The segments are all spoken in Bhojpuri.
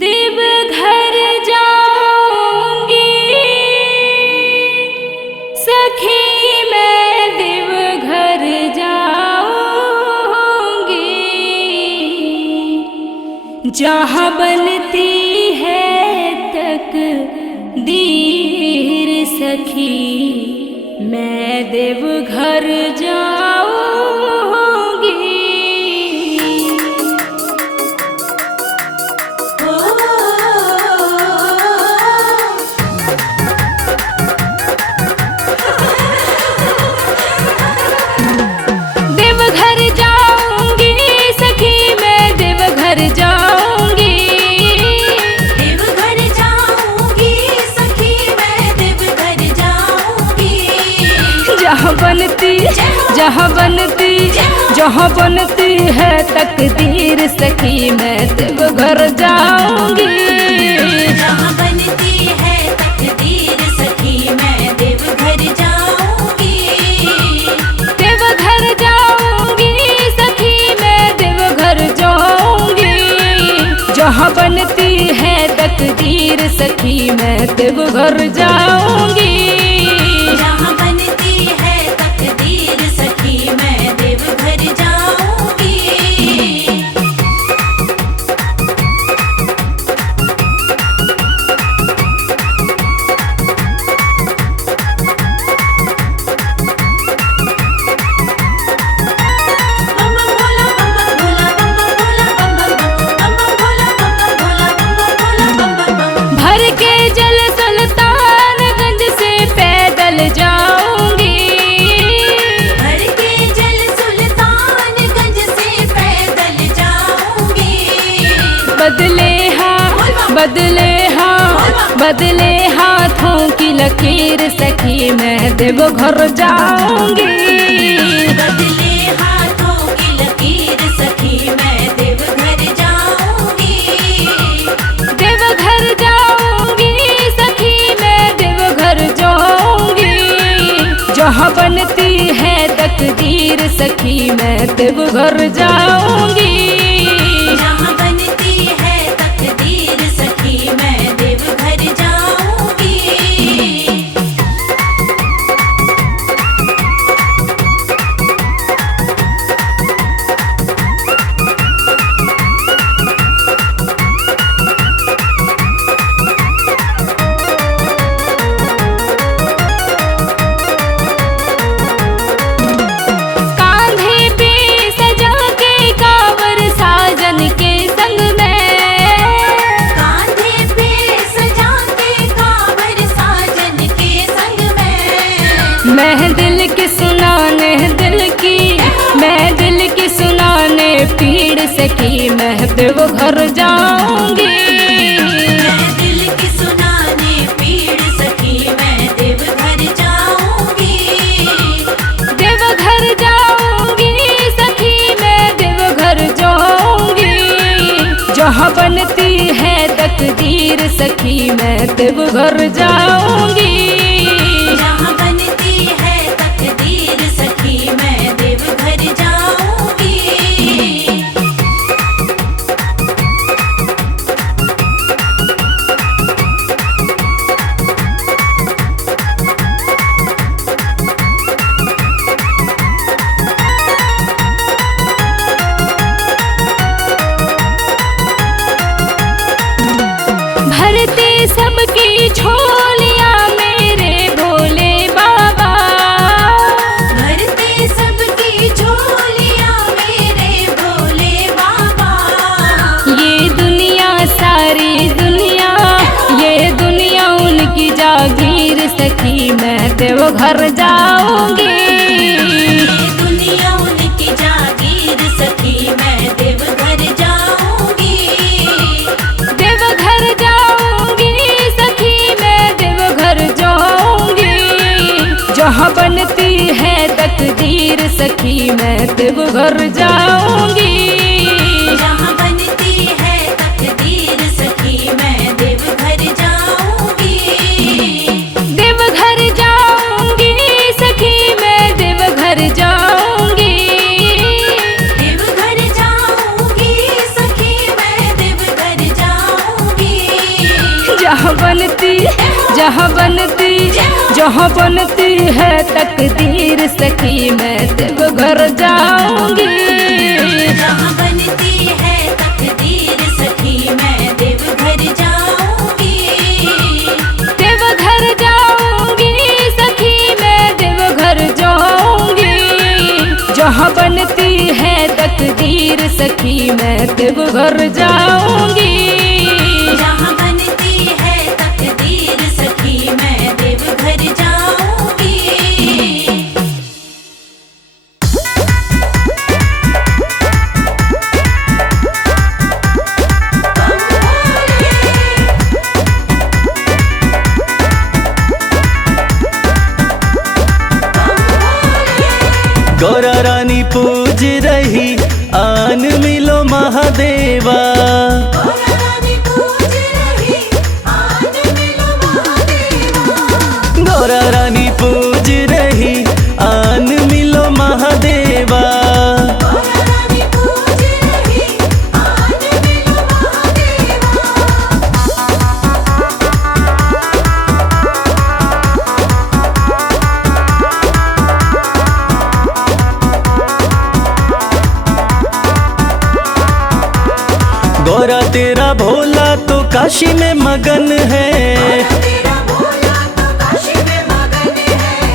देवघर जाऊंगी सखी मैं देवघर जाऊंगी। जहाँ बनती है तकदीर सखी मैं देवघर जाऊंगी। देवघर जाऊंगी सखी मैं देवघर जाऊंगी। देवघर जाऊंगी सखी मैं देवघर जाऊंगी। जहाँ बनती है तकदीर सखी मैं देवघर जाऊंगी। जहाँ बनती है तकदीर सखी मैं देवघर जाऊंगी। देवघर जाऊंगी सखी मैं देवघर जाऊंगी। जहाँ बनती है तकदीर सखी मैं देवघर जाऊंगी। जहाँ बनती है तकदीर सखी मैं देवघर जाऊंगी। भर के जल सुल्तानगंज से पैदल जाऊंगी। भर के जल सुल्तानगंज से पैदल जाऊंगी। बदले हाथों की लकीर सखी मैं देवघर जाऊंगी। बदले हाथों की लकीर सखी मैं देवघर जाऊंगी। देवघर जाऊंगी सखी मैं देवघर जाऊंगी। जहाँ बनती है तकदीर सखी मैं देवघर जाऊंगी। जहाँ बनती है तकदीर सखी मैं देवघर जाऊंगी। कांधे पे सजा के कांवर साजन के संग में। कांधे पे सजा के कांवर साजन के संग में। मैं दिल की सुनाने पीड़ सखी मैं देवघर जाऊंगी। मैं दिल की सुनाने पीड़ सखी मैं देवघर जाऊंगी। देवघर जाऊंगी सखी मैं देवघर जाऊंगी। जहाँ बनती है तकदीर सखी मैं देवघर जाऊंगी। जहाँ बनती है तकदीर सखी मैं देवघर जाऊंगी। भरते सबकी झोलियाँ मेरे भोले बाबा। भरते सबकी झोलियाँ मेरे भोले बाबा। ये दुनिया उनकी जागीर सखी मैं देवघर जाऊंगी। ये दुनिया उनकी जागीर सखी मैं देवघर जाऊंगी। देवघर जाऊंगी सखी मैं देवघर जाऊंगी। जहाँ बनती है तकदीर सखी मैं देवघर जाऊंगी। जहाँ बनती है तकदीर सखी मैं देवघर जाऊंगी। देवघर जाऊंगी सखी मैं देवघर जाऊंगी। देवघर जाऊंगी सखी मैं देवघर जाऊंगी। जहाँ बनती है तकदीर सखी मैं देवघर जाऊंगी। जहाँ बनती है तकदीर सखी मैं देवघर जाऊंगी। देवघर जाऊंगी सखी मैं देवघर जाऊंगी। जहाँ बनती है तकदीर सखी मैं देवघर जाऊंगी। जहाँ बनती है तकदीर सखी मैं देवघर जाऊंगी। गौरा रानी पूज रही आन मिलो महादेवा। गौरा रानी पूज रही आन मिलो महादेवा। गौरा तेरा भोला तो काशी में मगन है।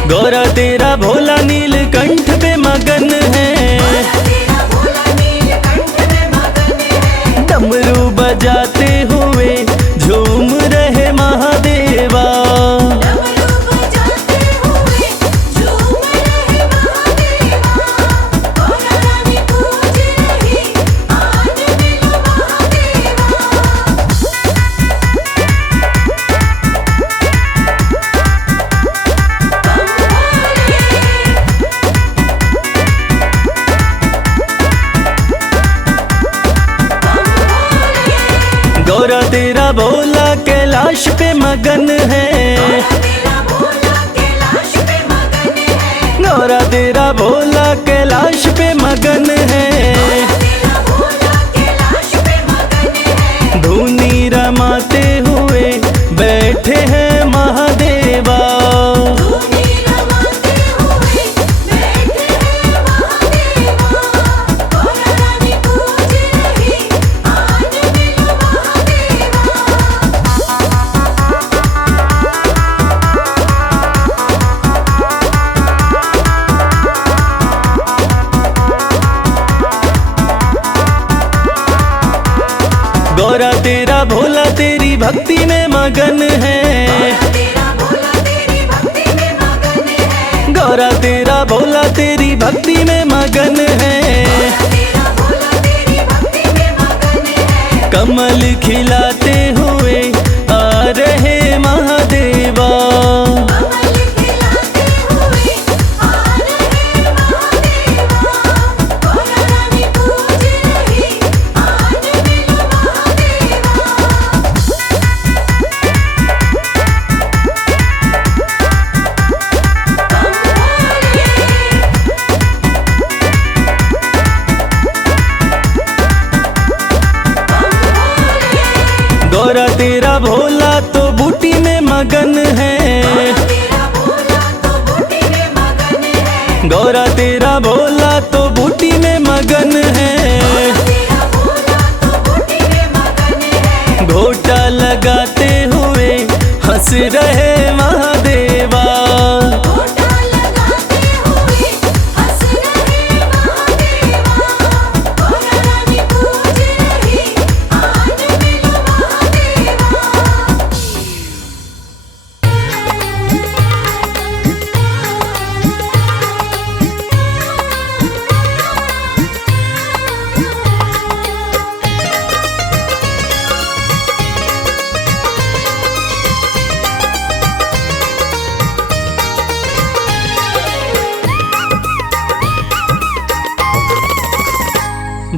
गौरा तेरा भोला नीलकंठ पे मगन है। डमरू बजाते हुए झूम रहे महादेवा। गौरा तेरा भोला कैलाश पे मगन है। गौरा तेरा भोला कैलाश पे मगन है। धुनी रमाते हुए बैठे हैं महादेवा। गौरा तेरा भोला तेरी भक्ति में मगन है। गौरा तेरा भोला तेरी भक्ति में मगन है। कमल खिलाते हुए आ रहे महादेवा। गौरा तेरा भोला तो बूटी में मगन है। गौरा तेरा भोला तो बूटी में मगन है। घोटा लगाते हुए हंस रहे महादेवा।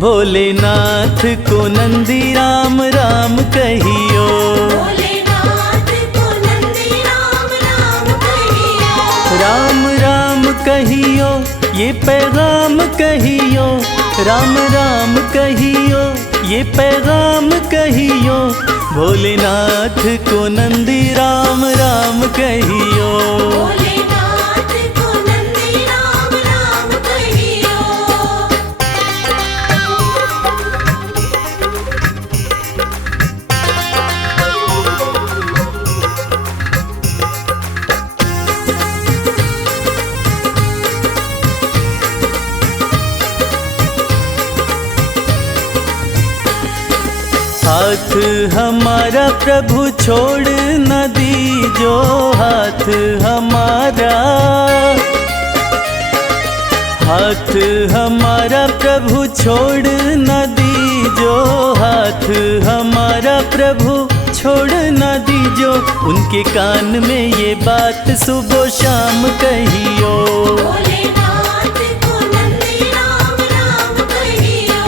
भोलेनाथ को नंदी राम राम कहियो। भोलेनाथ को नंदी राम राम कहियो। राम राम कहियो ये पैगाम कहियो। राम राम कहियो ये पैगाम कहियो। भोलेनाथ को नंदी राम राम कहियो। भोलेनाथ को नंदी राम राम कहियो। हाथ हमारा प्रभु छोड़ न दीजो, हाथ हमारा, हाथ हमारा प्रभु छोड़ न दीजो, हाथ हमारा प्रभु छोड़ न दीजो। उनके कान में ये बात सुबह शाम कहियो। भोलेनाथ को नंदी राम राम कहियो।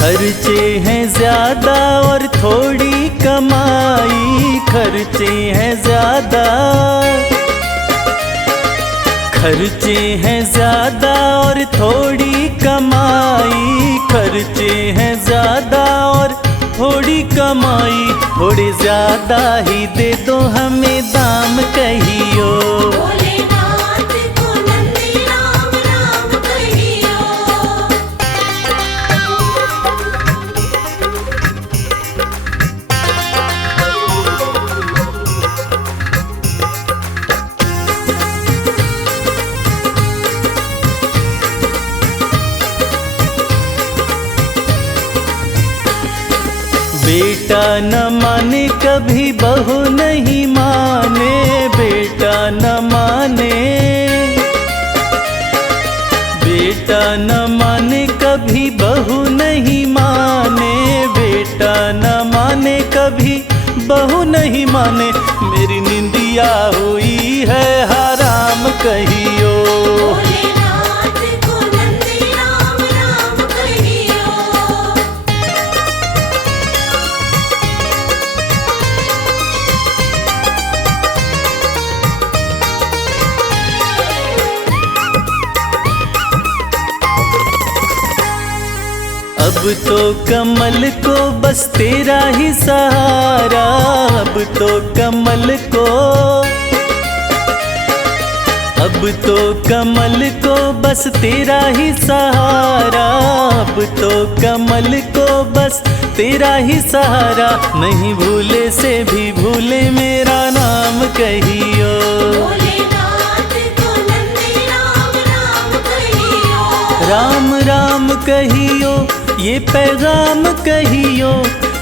खर्चे हैं ज्यादा और थोड़ी कमाई, खर्चे हैं ज्यादा, खर्चे हैं ज्यादा और थोड़ी कमाई, खर्चे हैं ज्यादा और थोड़ी कमाई। थोड़े ज्यादा ही दे दो हमें दाम कहियो। भोलेनाथ को नंदी राम राम कहियो। बेटा न माने कभी बहू नहीं माने, बेटा न माने, बेटा न माने कभी बहू नहीं माने, बेटा न माने कभी बहू नहीं माने। मेरी निंदिया हुई है हराम कहियो। भोलेनाथ को नंदी राम राम कहियो। अब तो कमल को बस तेरा ही सहारा, अब तो कमल को, अब तो कमल को बस तेरा ही सहारा, अब तो कमल को बस तेरा ही सहारा। नहीं भूले से भी भूले मेरा नाम कहियो। भोलेनाथ को नंदी राम राम कहियो। राम राम कहियो, ये पैगाम कहियो,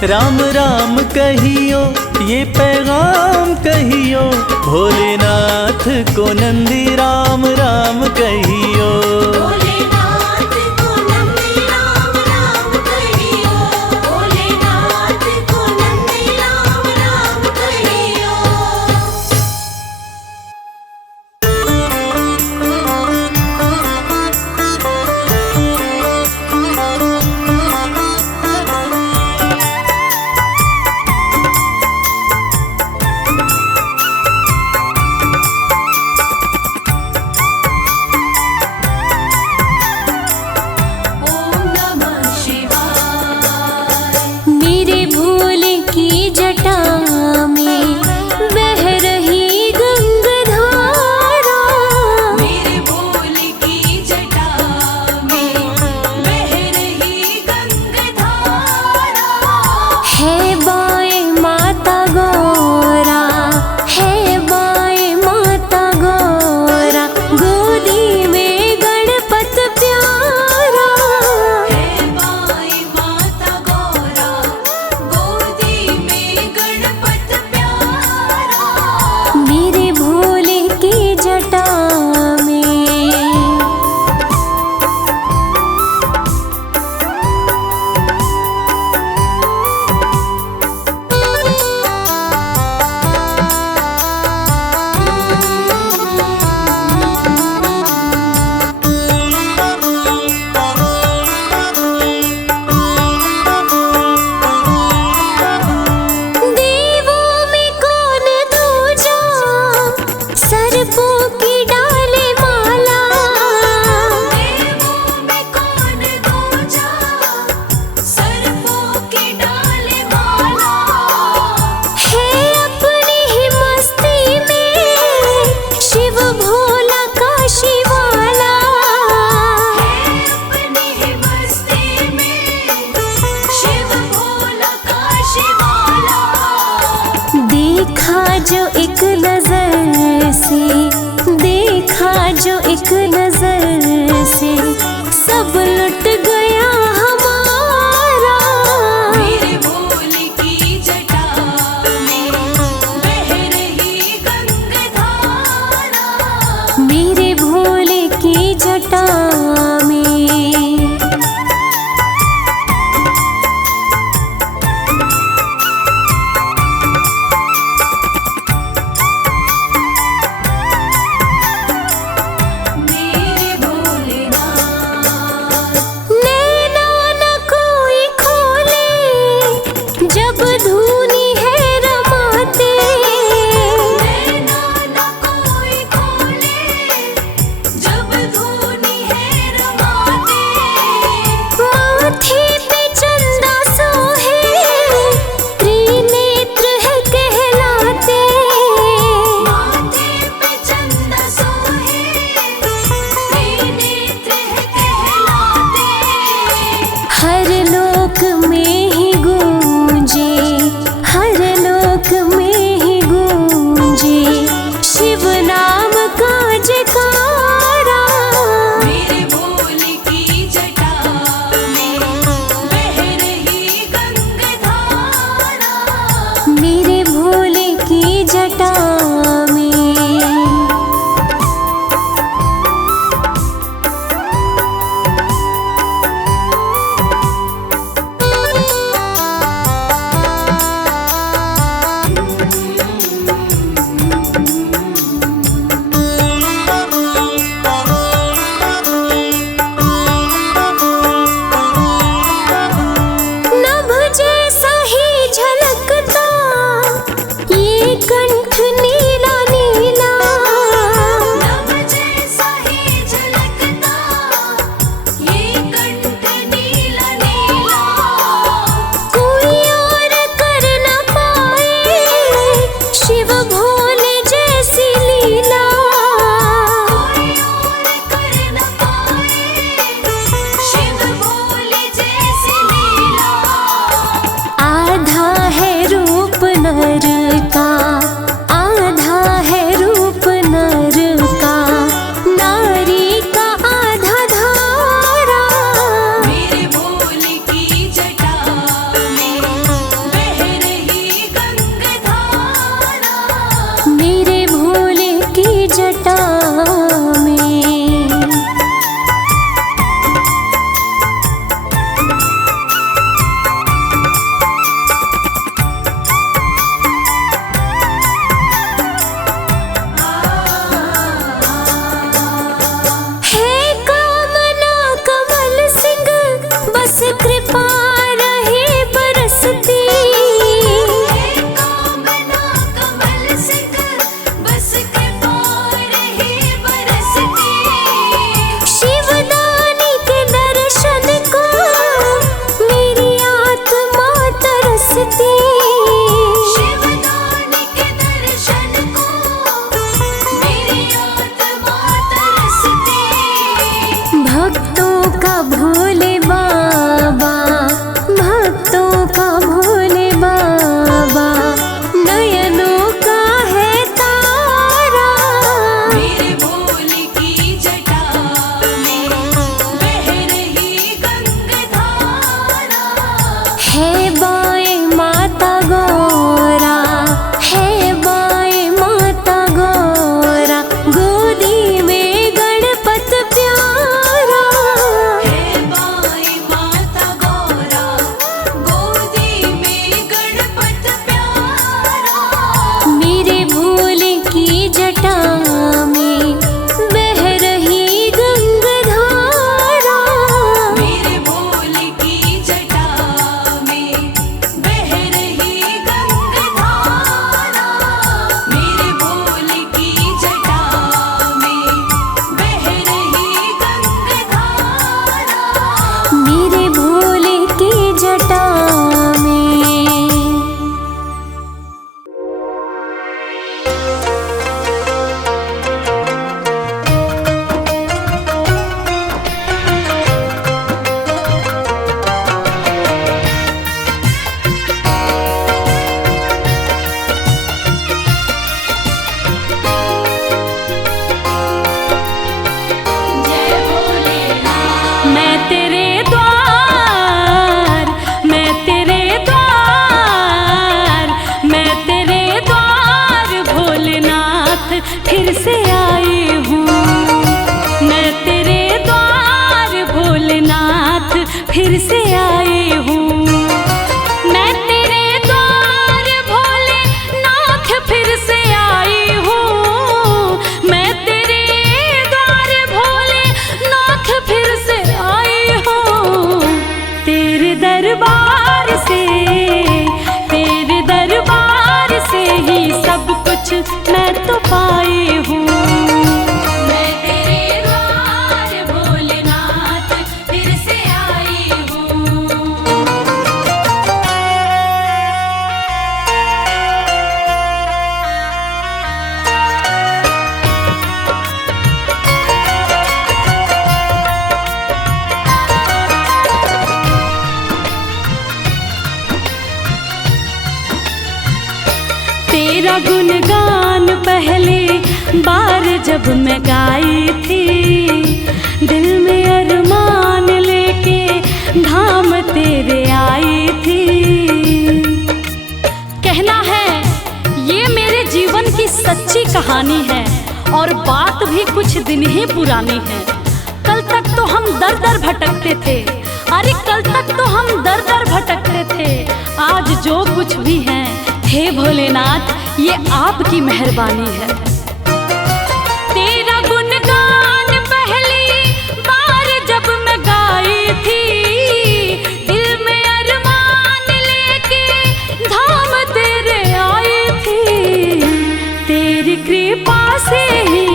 राम राम कहियो, ये पैगाम कहियो। भोलेनाथ को नंदी राम राम कहियो। भोलेनाथ को नंदी राम राम कहियो। भोलेनाथ को नंदी राम राम कहियो। देखा जो एक नजर से, देखा जो एक नजर से सब लुट गया हमारा। मेरे भोले की जटा में बह रही गंगाधारा। मेरे भोले की जटा में। मेरे भोलेनाथ नैना न कोई खोले जब धूनी है रमाते। नैना न कोई खोले जब धूनी है रमाते। माथे पे चंदा सोहे त्रिनेत्र है कहलाते। माथे पे चंदा सोहे त्रिनेत्र है कहलाते। हर लोक में ही गूंजे, हर लोक में ही गूंजे शिव नाम का जयकारा। मेरे भोले की जटा में बह रही गंगाधारा। मेरे भोले की जटा में। नभ जैसा ही झलकता तेरा गुणगान पहले बार जब मैं गाई थी, दिल में अरमान लेके धाम तेरे आई थी। कहना है ये मेरे जीवन की सच्ची कहानी है और बात भी कुछ दिन ही पुरानी है। कल तक तो हम दर दर भटकते थे, अरे कल तक तो हम दर दर भटकते थे। आज जो कुछ भी है, हे भोलेनाथ, ये आपकी मेहरबानी है। तेरा गुणगान पहली बार जब मैं गाई थी, दिल में अरमान लेके धाम तेरे आई थी। तेरी कृपा से ही,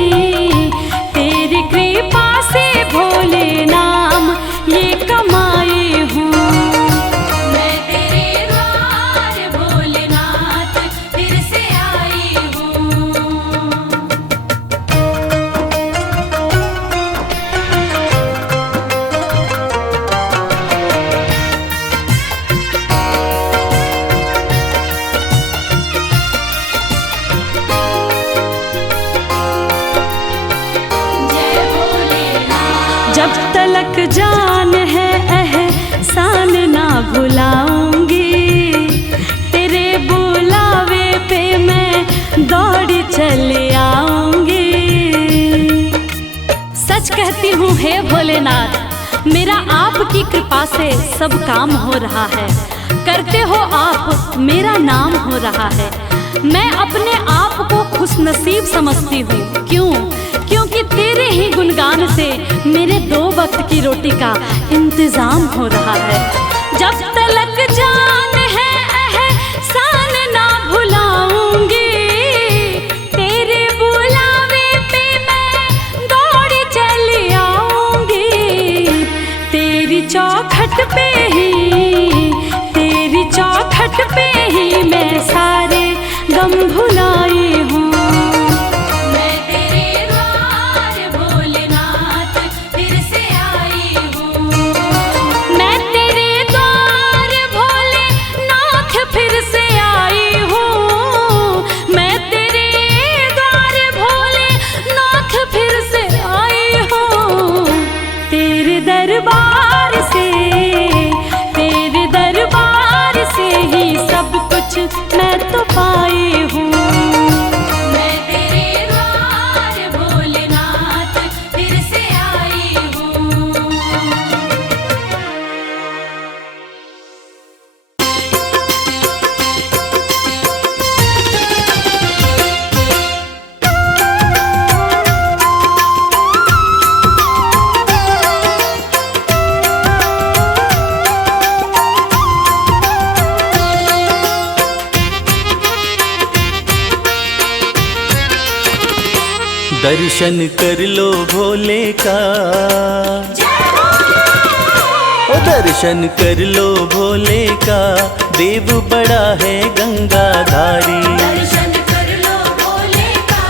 तेरी कृपा से भोले नाम ये कमाई हूँ। मैं तेरे द्वार भोलेनाथ फिर से आई हूँ। जय भोलेनाथ। जब तलक जान है एहसान ना भुलाऊंगी, तेरे बुलावे पे मैं दौड़ी चली आऊंगी। सच कहती हूँ हे भोलेनाथ, मेरा आपकी कृपा से सब काम हो रहा है। करते हो आप, मेरा नाम हो रहा है। मैं अपने आप को खुशनसीब समझती हूँ। क्यों? क्योंकि तेरे ही गुणगान से मेरे 2 वक्त की रोटी का इंतजाम हो रहा है। जब तलक जान है एहसान ना भुलाऊंगी, तेरे बुलावे पे मैं दौड़ी चली आऊंगी। तेरी चौखट पे ही, तेरी चौखट पे ही मैं सारे गम भुलाई हूँ। मैं तेरे द्वार भोलेनाथ फिर से आई हूँ। मैं तेरे द्वार भोलेनाथ फिर से आई हूँ। मैं तेरे द्वार भोलेनाथ फिर से आई हूँ। तेरे दरबार से, तेरे दरबार से ही सब कुछ मैं तो पाई हूँ। मैं तेरे द्वार भोलेनाथ फिर से आई हूँ। दर्शन कर लो भोले का, ओ दर्शन कर लो भोले का, देव बड़ा है गंगाधारी। दर्शन कर लो भोले का,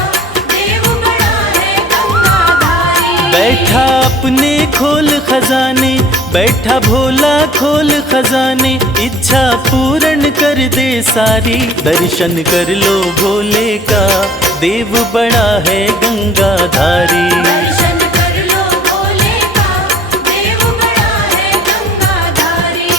देव बड़ा है गंगाधारी। बैठा अपने खोल खजाने, बैठा भोला खोल खजाने, इच्छा पूर्ण कर दे सारी। दर्शन कर लो भोले का, देव बड़ा है गंगाधारी। दर्शन कर लो भोले का, देव बड़ा है गंगाधारी।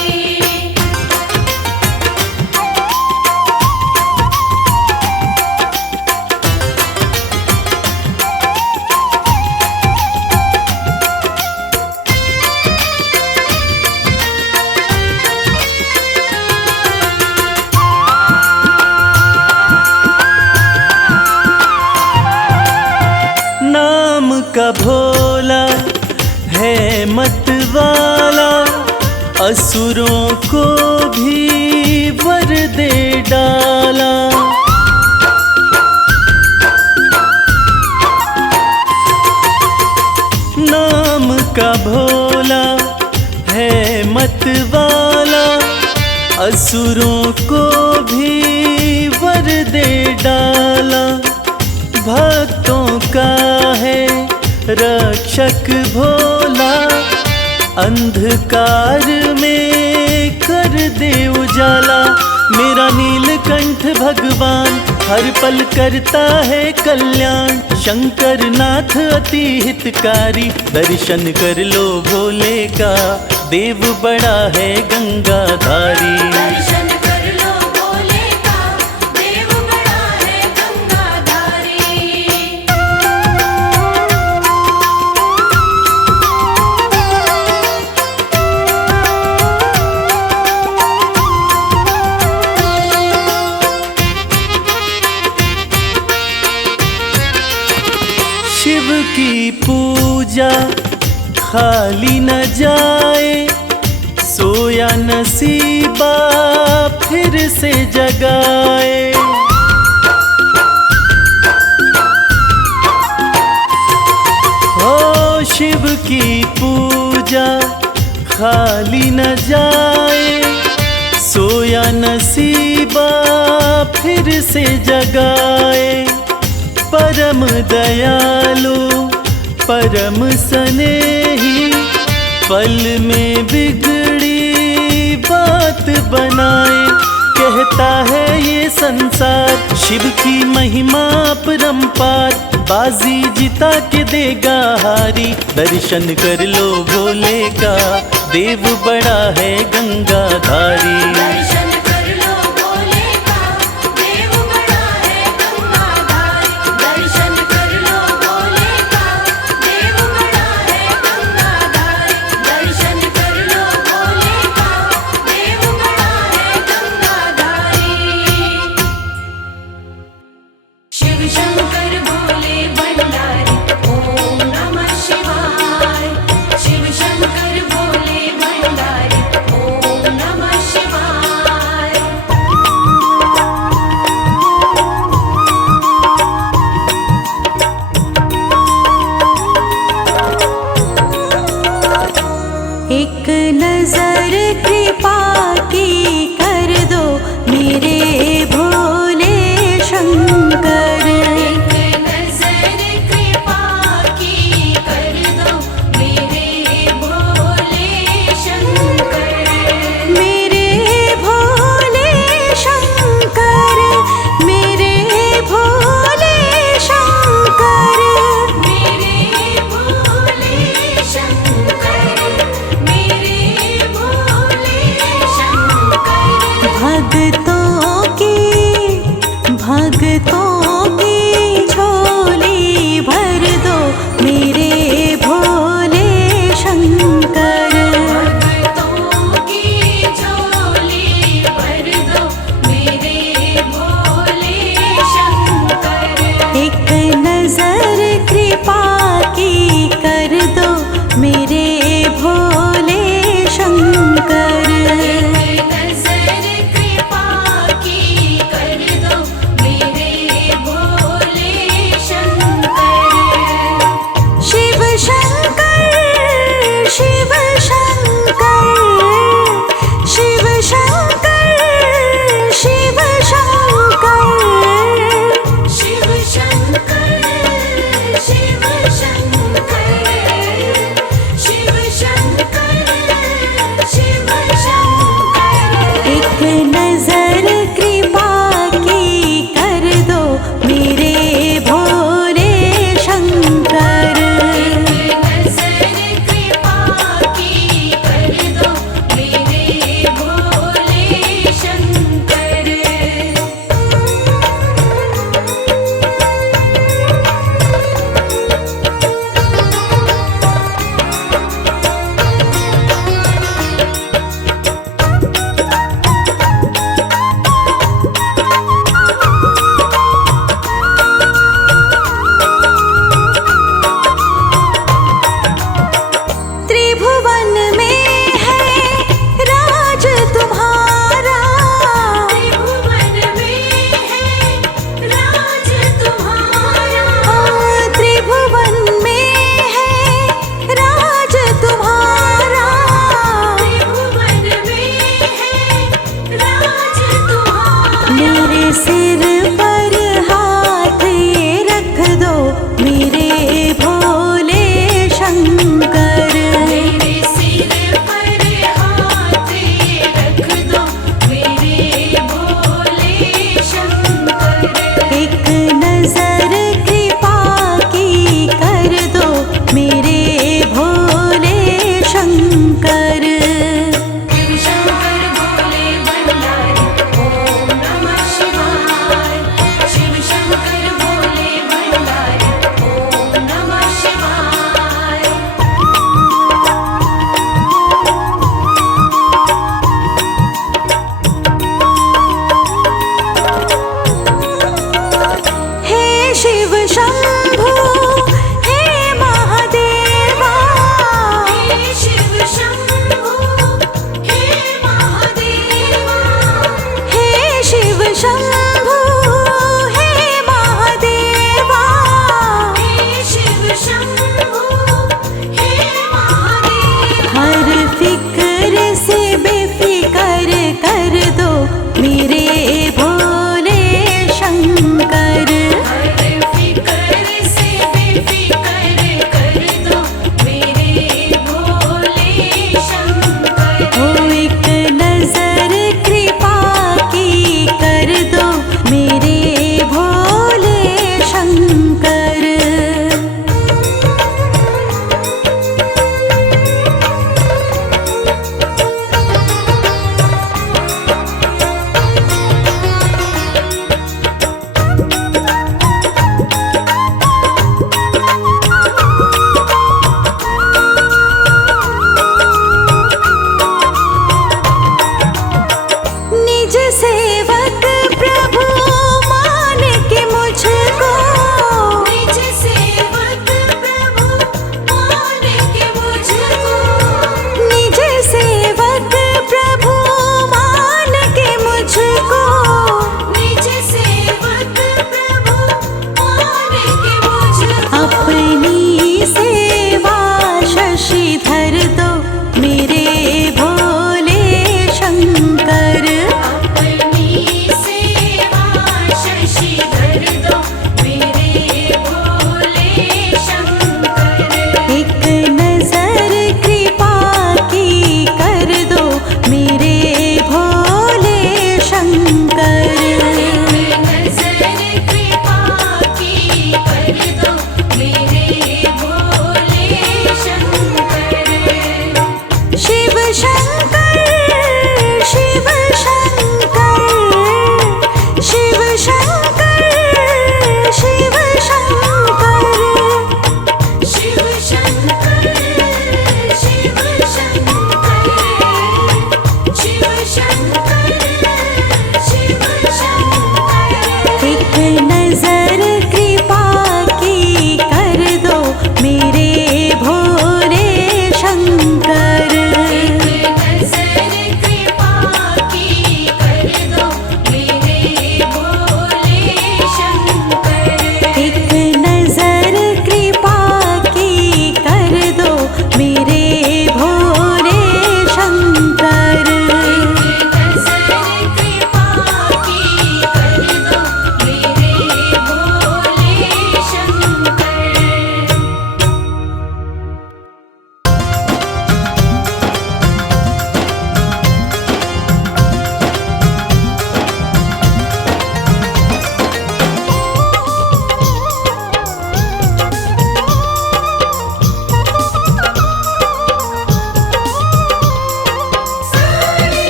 नाम का भोला है मत वाला, असुरों को भी वर दे डाला। नाम का भोला है मत वाला, असुरों को भी वर दे डाला। भक्तों का है रक्षक भोला, अंधकार में कर दे उजाला। मेरा नीलकंठ भगवान हर पल करता है कल्याण शंकर नाथ अति हितकारी। दर्शन कर लो भोले का देव बड़ा है गंगाधारी। दर्शन कर लो भोले का देव बड़ा है गंगाधारी। शिव की पूजा खाली न जाए, सोया नसीबा फिर से जगाए। हो शिव की पूजा खाली न जाए, सोया नसीबा फिर से जगाए। परम दयालु परम स्नेही पल में बिगड़ी बात बनाए। कहता है ये संसार शिव की महिमा परम्पार, बाजी जिता के देगा हारी। दर्शन कर लो भोले का देव बड़ा है गंगाधारी। दर्शन कर लो भोले का देव बड़ा है गंगाधारी। दर्शन कर लो भोले का देव बड़ा है गंगाधारी। दर्शन कर लो भोले का देव बड़ा है गंगाधारी। शिव शंकर भोले भंडारी ओम नमः शिवाय। शिव शंकर भोले भंडारी ओम नमः शिवाय। एक नजर कृपा की कर दो मेरे भोले शंकर। एक नजर कृपा की कर दो मेरे भोले शंकर। मेरे भोले शंकर, मेरे भोले शंकर। मेरे भोले शंकर। मेरे भोले शंकर। भक्तों की झोली भर दो मेरे भोले शंकर। भक्तों की झोली भर दो मेरे भोले शंकर। एक नजर कृपा की कर दो मेरे भोले शंकर। एक नजर कृपा की कर दो मेरे भोले शंकर। शिव शंकर, शिव शंकर, शिव शंकर, शिव शंकर। शिव शंकर। शिव शंकर। शिव शंकर। शिव शंकर। एक नजर कृपा की कर दो मेरे भोले शंकर। एक नजर कृपा की कर दो मेरे भोले शंकर। त्रिभुवन में है राज तुम्हारा। त्रिभुवन में है राज तुम्हारा। त्रिभुवन में है राज तुम्हारा। त्रिभुवन में है राज तुम्हारा। मेरे सिर पर हाथ ये रख दो मेरे भोले शंकर। मेरे सिर पर हाथ रख दो मेरे भोले शंकर।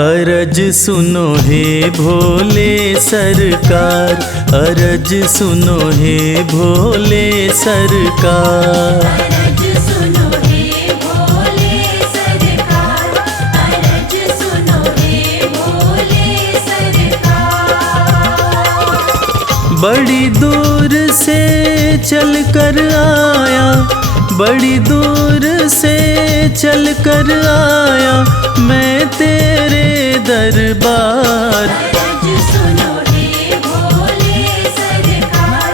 अरज सुनो हे भोले सरकार, अरज सुनो हे भोले सरकार। अरज सुनो हे भोले सरकार, अरज सुनो हे भोले सरकार। बड़ी दूर से चल कर आया, बड़ी दूर से चल कर आया मैं तेरे दरबार। अरज सुनो हे भोले सरकार,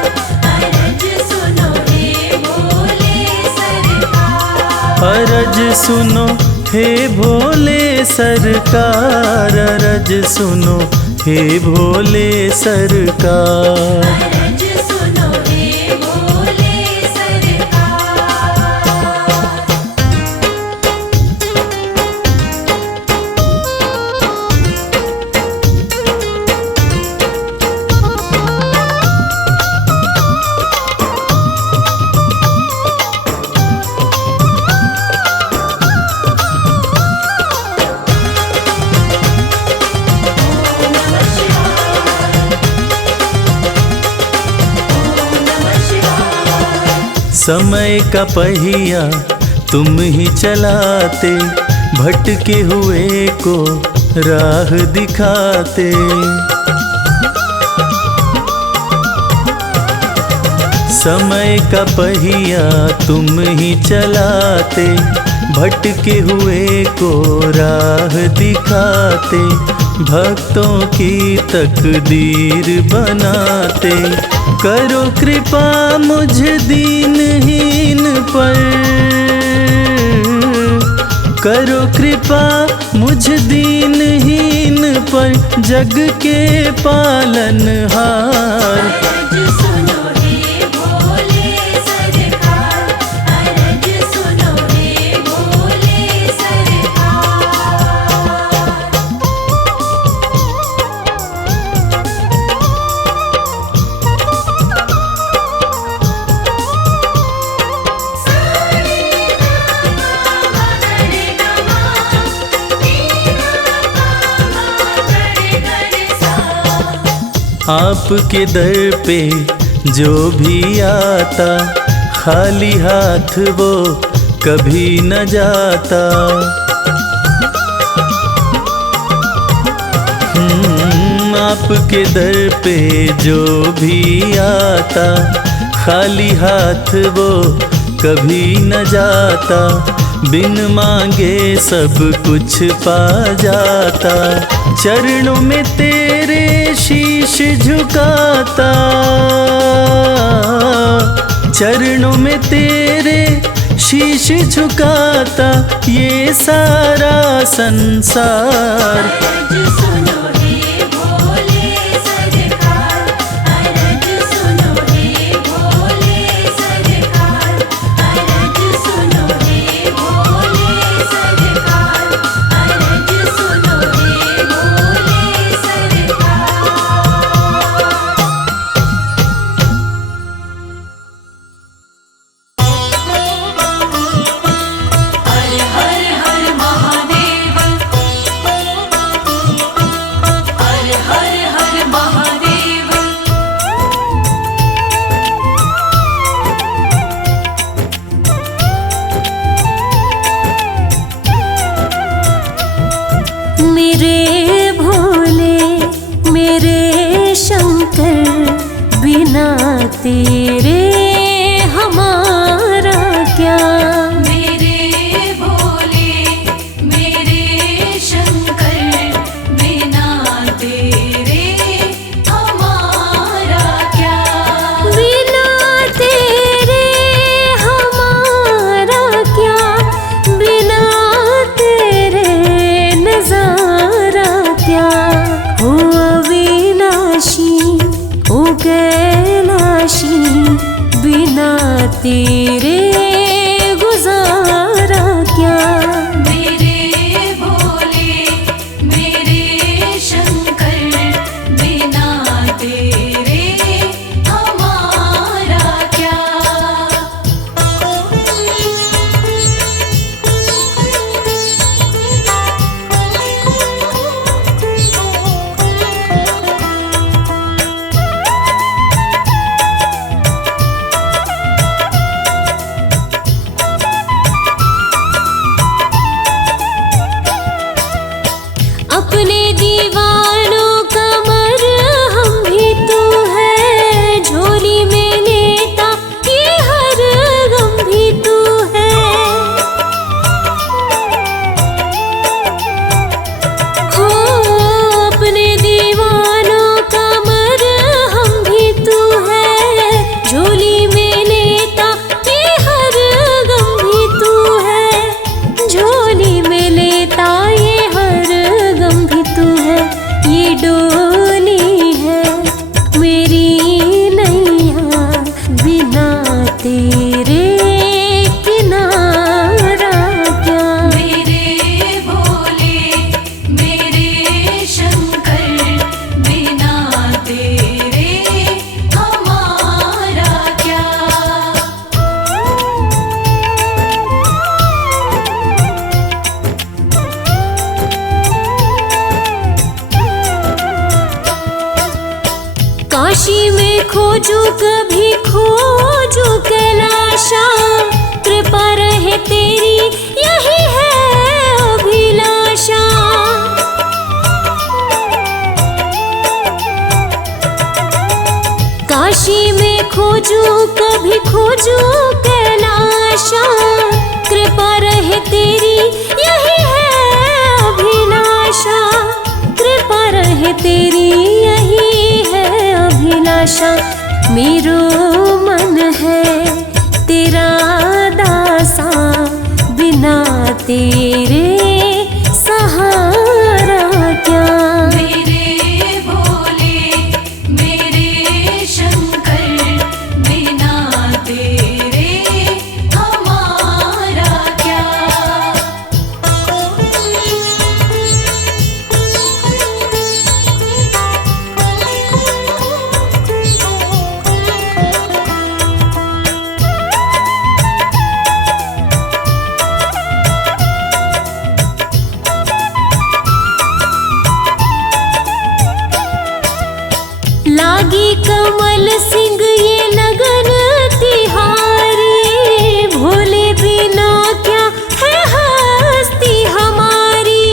अरज सुनो हे भोले सरकार। अरज सुनो हे भोले सरकार, अरज सुनो हे भोले सरकार। अरज सुनो हे भोले सरकार। समय का पहिया तुम ही चलाते, भटके हुए को राह दिखाते। समय का पहिया तुम ही चलाते, भटके हुए को राह दिखाते। भक्तों की तकदीर बनाते, करो कृपा मुझ दीनहीन पर, करो कृपा मुझ दीनहीन पर, जग के पालनहार। अरज सुनो हे भोले सरकार, अरज सुनो हे भोले सरकार। आपके दर पे जो भी आता, खाली हाथ वो कभी न जाता। आपके दर पे जो भी आता, खाली हाथ वो कभी न जाता। बिन मांगे सब कुछ पा जाता, चरणों में तेरे शीश झुकाता, चरणों में तेरे शीश झुकाता ये सारा संसार। अरज सुनो हे भोले सरकार, अरज सुनो हे भोले सरकार। अरज सुनो हे भोले सरकार, अरज सुनो हे भोले सरकार। हर हर हर महादेव, हर हर हर महादेव। मेरे भोले मेरे शंकर, बिना तेरे हमारा क्या। मेरे भोले मेरे शंकर, बिना तेरे हमारा क्या। बिना तेरे हमारा क्या, बिना तेरे नजारा क्या। हो अविनाशी, हो कैलाशी, खोजू कभी खोजू कैलाशा, कृपा रहे तेरी यही है अभिलाषा। काशी में खोजू कभी खोजू कैलाशा, कृपा रहे तेरी यही है अभिलाषा। कृपा रहे तेरी यही है अभिलाषा। मेरो मन है तेरा दासा, बिना तेरे सहारा क्या। मेरे भोले मेरे शंकर, बिना तेरे हमारा क्या। लागी कमल सिंह ये लगन तिहारी, भोले बिना क्या है हस्ती हमारी।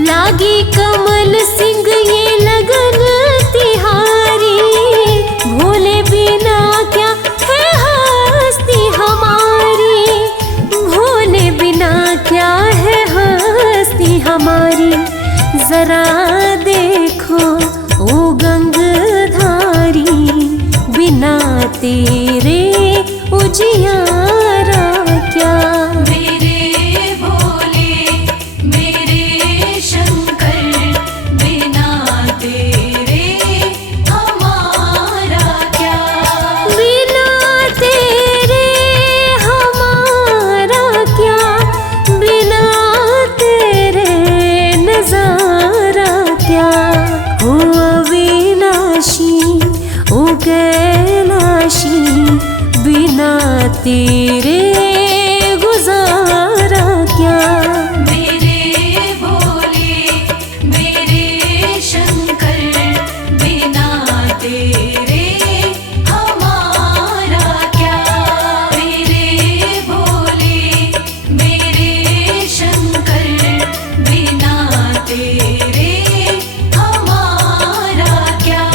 लागी कमल सिंह ये लगन तिहारी, भोले बिना क्या है हस्ती हमारी। भोले बिना क्या है हस्ती हमारी। जरा देखो ओ गंगधारी, बिना तेरे उजियारा क्या। मेरे भोले मेरे शंकर, बिना तेरे हमारा क्या। बिना तेरे हमारा क्या, बिना तेरे नजारा क्या। ओ अविनाशी ओ कैलाशी, बिना तेरे गुजारा क्या। मेरे भोले मेरे शंकर, बिना तेरे हमारा क्या। मेरे भोले मेरे शंकर, बिना तेरे हमारा क्या।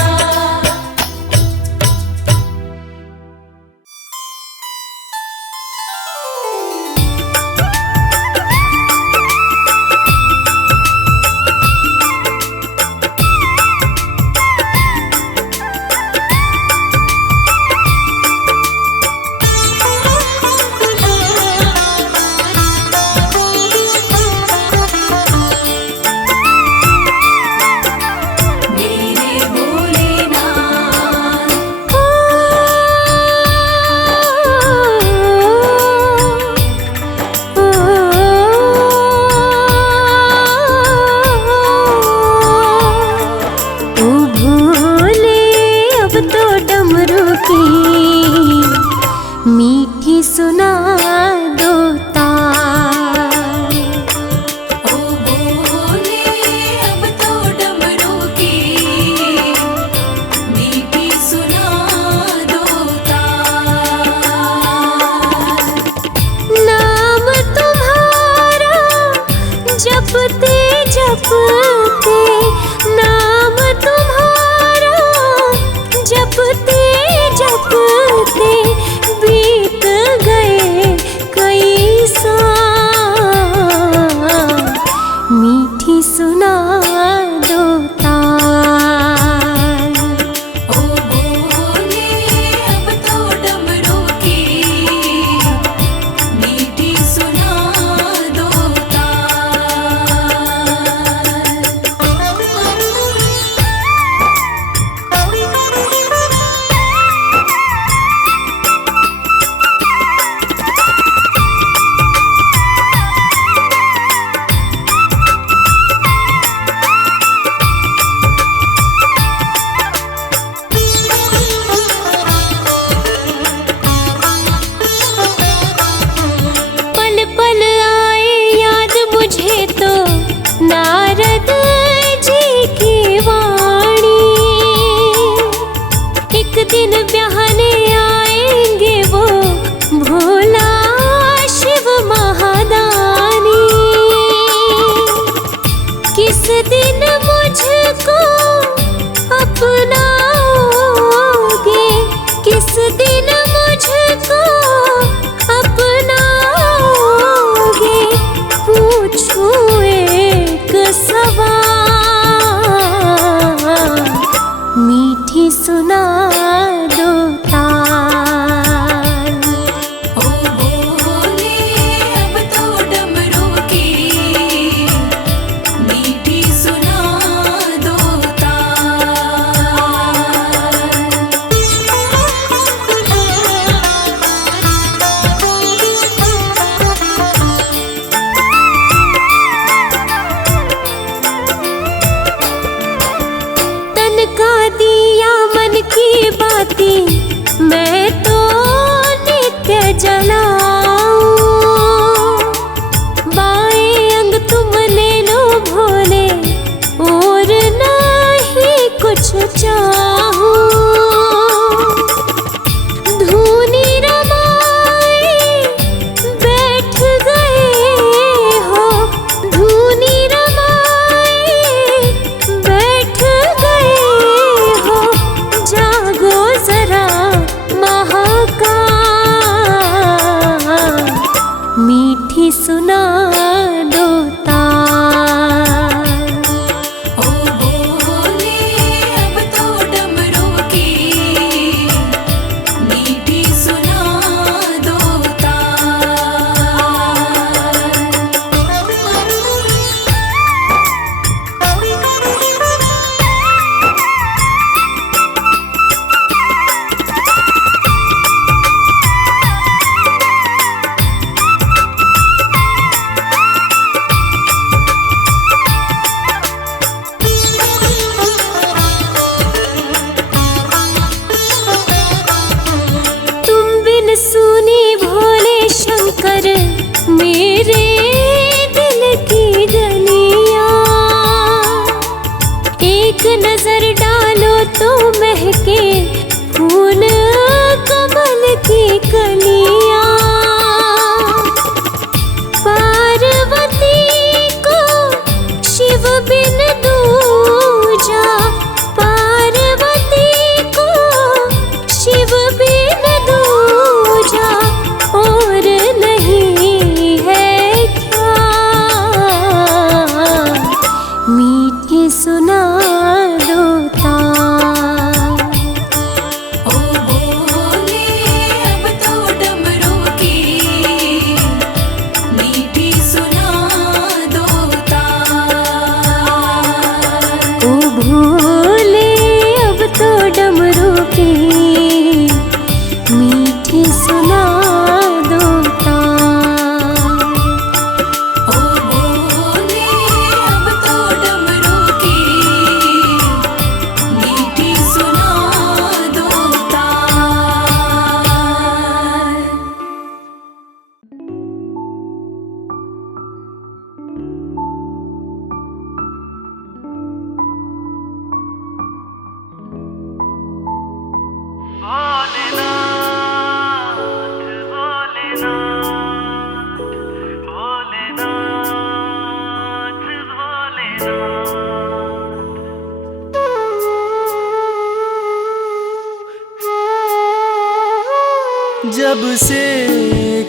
जब से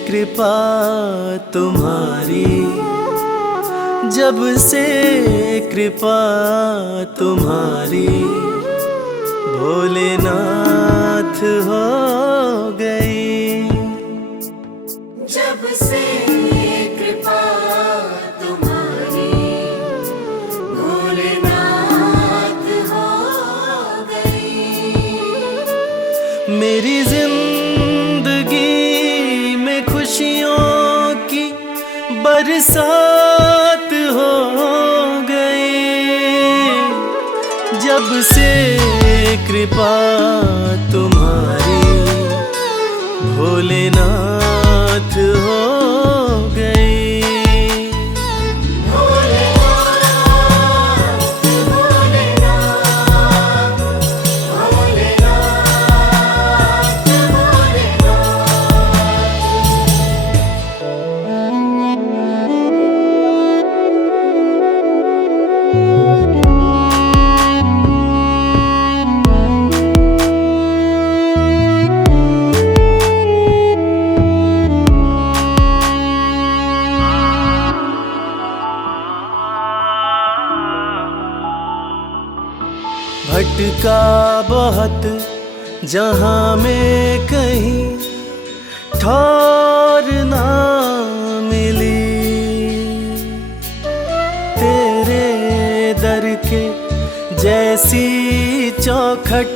कृपा तुम्हारी, जब से कृपा तुम्हारी भोलेनाथ हो गई। जब से कृपा तुम्हारी भोलेनाथ हो गई। मेरी जिंदगी में खुशियों की बरसात हो गई। जब से कृपा तुम्हारी भोलेनाथ हो गई। भटका बहुत जहाँ में कहीं ठौर ना मिली, तेरे दर के जैसी चौखट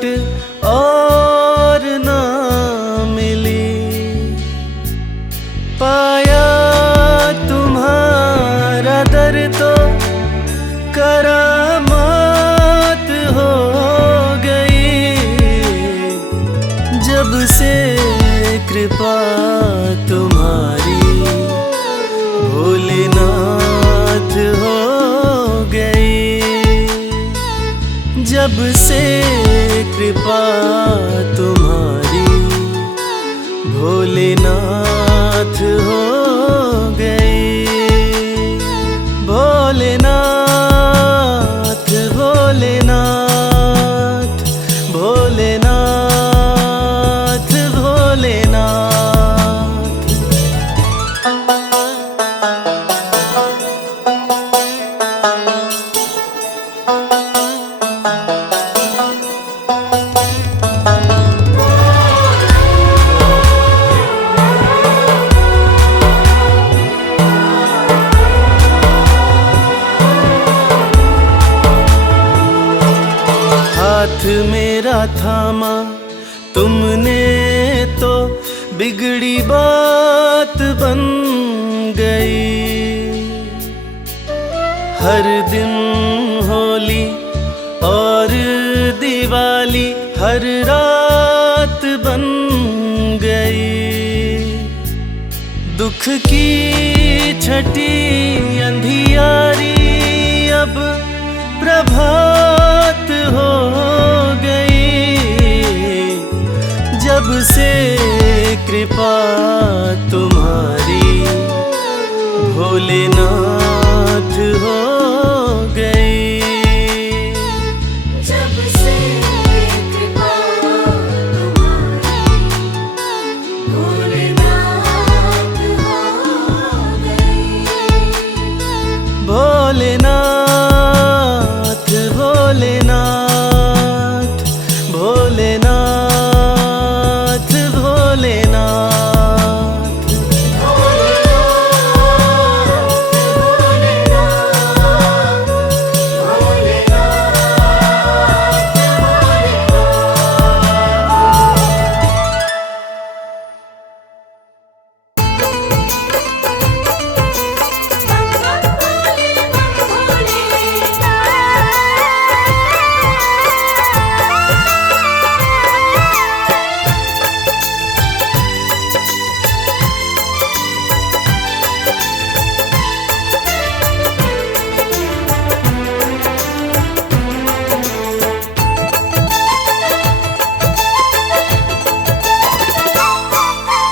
और ना मिली। पाया तुम्हारा दर तो करामात हो गई। जब से कृपा तुम्हारी भोलेनाथ हो गई। जब से कृपा तुम्हारी भोलेनाथ हो गई। भोलेनाथ भोलेनाथ भोलेनाथ भोलेनाथ। हाथ मेरा थामा तुमने तो बिगड़ी बात बन गई। हर दिन होली और दिवाली हर रात बन गई। दुख की छठी अंधियारी अब प्रभात हो गई। जब से कृपा तुम्हारी भोलेनाथ हो गई। जब से कृपा तुम्हारी भोलेनाथ हो गई। भोलेनाथ भोलेनाथ भोलेनाथ भोलेनाथ।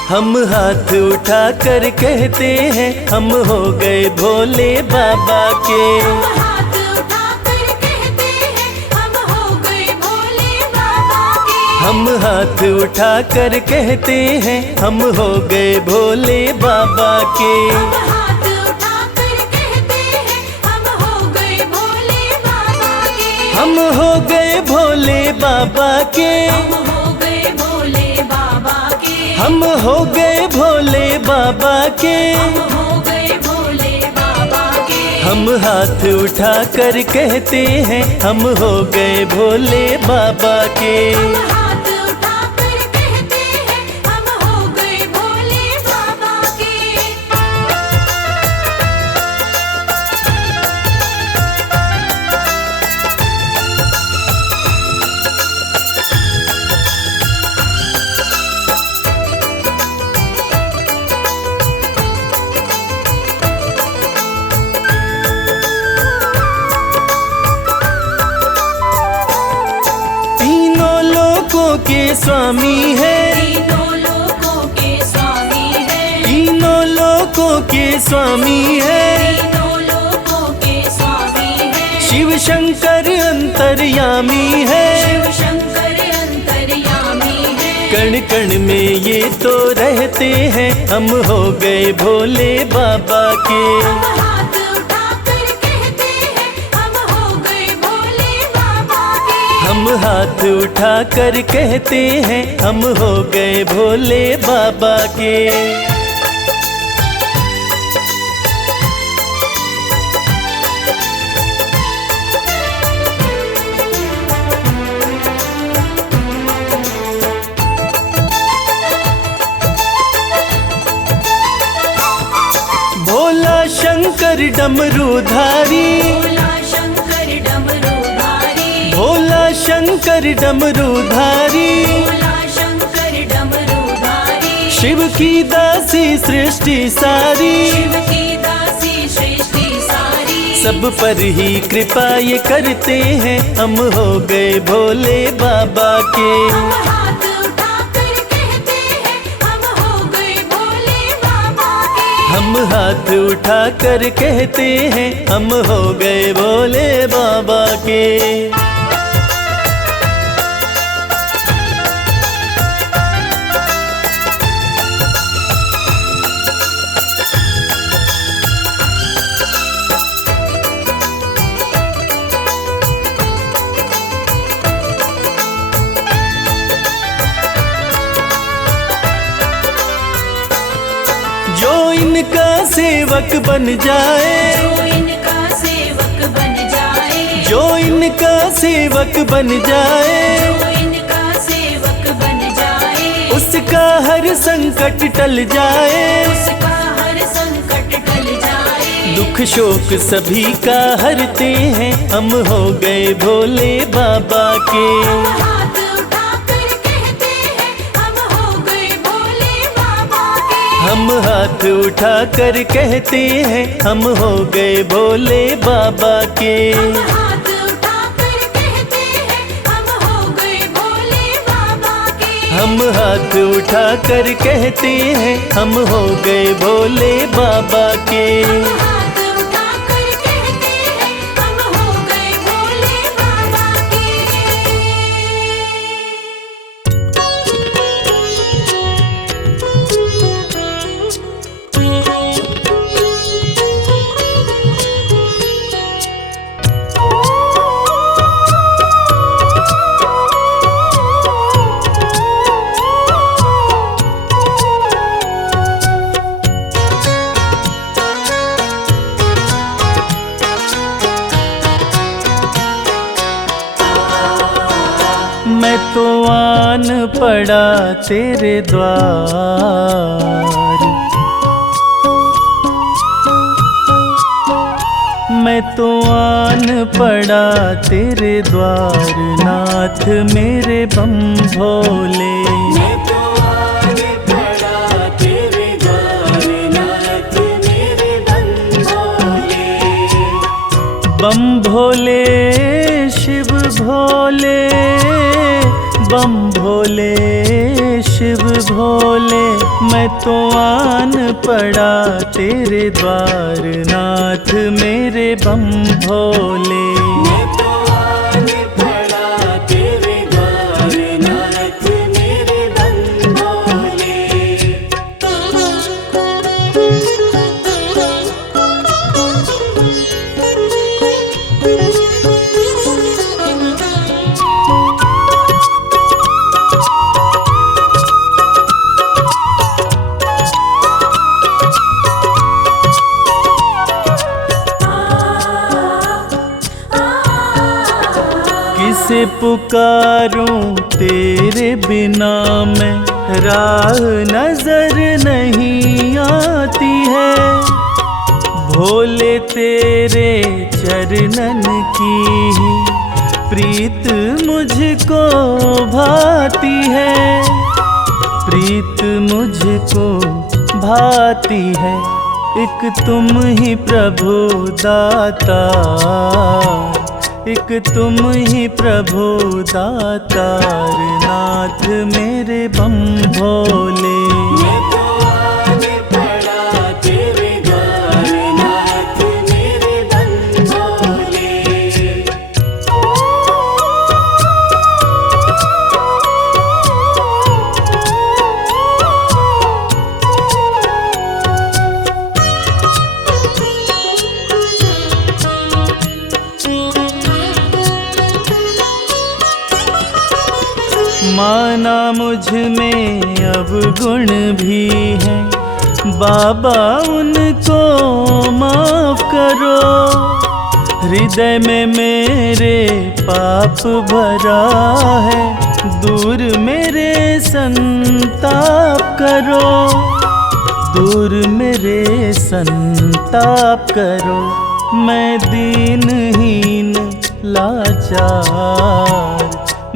हम हाथ उठा कर कहते हैं हम हो गए भोले बाबा के। हाथ उठाकर कहते हैं हम हो गए भोले बाबा के। हम हाथ उठा कर कहते हैं हम हो गए भोले बाबा के। हम हाथ उठाकर कहते हैं हम हो गए भोले बाबा के। हम हो गए भोले बाबा के। हम हो गए भोले बाबा के। हम हो गए भोले बाबा के। हम हो गए भोले बाबा के। हम हाथ उठा कर कहते हैं हम हो गए भोले बाबा के। हम हाथ उठाकर कहते हैं हम हो गए भोले बाबा के। तीनों लोकों के स्वामी है। तीनों लोकों के स्वामी है। तीनों लोकों के स्वामी है। तीनों लोकों के स्वामी है। शिव शंकर अंतर्यामी है। शिव शंकर अंतर्यामी है। कण कण में ये तो रहते हैं हम हो गए भोले बाबा के। हम हाथ उठाकर कहते हैं हम हो गए भोले बाबा के। हम हाथ उठा कर कहते हैं हम हो गए भोले बाबा के। भोला शंकर डमरूधारी। भोला शंकर डमरूधारी। भोला शंकर डमरूधारी। भोला शंकर डमरूधारी। शिव की दासी सृष्टि सारी। शिव की दासी सृष्टि सारी। सब पर ही कृपा ये करते हैं हम हो गए भोले बाबा के। हम हाथ उठाकर कहते हैं हम हो गए भोले बाबा के। हम हाथ उठा कर कहते हैं हम हो गए भोले बाबा के। जो इनका सेवक बन जाए। जो इनका सेवक बन जाए। जो इनका सेवक बन जाए। जो इनका सेवक बन जाए। उसका हर संकट टल जाए। उसका हर संकट टल जाए। दुख शोक सभी का हरते हैं हम हो गए भोले बाबा के। हम हाथ उठाकर कहते हैं हम हो गए भोले बाबा के। हम हाथ उठा कर कहते हैं हम हो गए भोले बाबा के। हम हाथ उठाकर कहते हैं हम हो गए भोले बाबा के। हम हाथ उठा कर कहते हैं हम हो गए भोले बाबा के। हम हाथ उठाकर कहते हैं हम हो गए भोले बाबा के। मैं तो आन पड़ा तेरे द्वार। मैं तो आन पड़ा तेरे द्वार नाथ मेरे बम भोले। मैं तो आन पड़ा तेरे द्वार नाथ मेरे बम भोले। बम भोले शिव भोले। बम भोले शिव भोले। मैं तो आन पड़ा तेरे द्वार नाथ मेरे बम भोले। मैं तो आन पड़ा तेरे द्वार नाथ पुकारूं तेरे बिना मैं, राह नजर नहीं आती है। भोले तेरे चरणन की ही प्रीत मुझको भाती है, प्रीत मुझको भाती है। एक तुम ही प्रभु दाता, एक तुम ही प्रभु दातार, नाथ मेरे बम भोले। मैं तो आने पड़ा तेरे द्वार, नाथ मेरे बम भोले। माना मुझ में अब गुण भी है, बाबा उनको माफ करो। हृदय में मेरे पाप भरा है, दूर मेरे संताप करो, दूर मेरे संताप करो। मैं दीनहीन लाचार,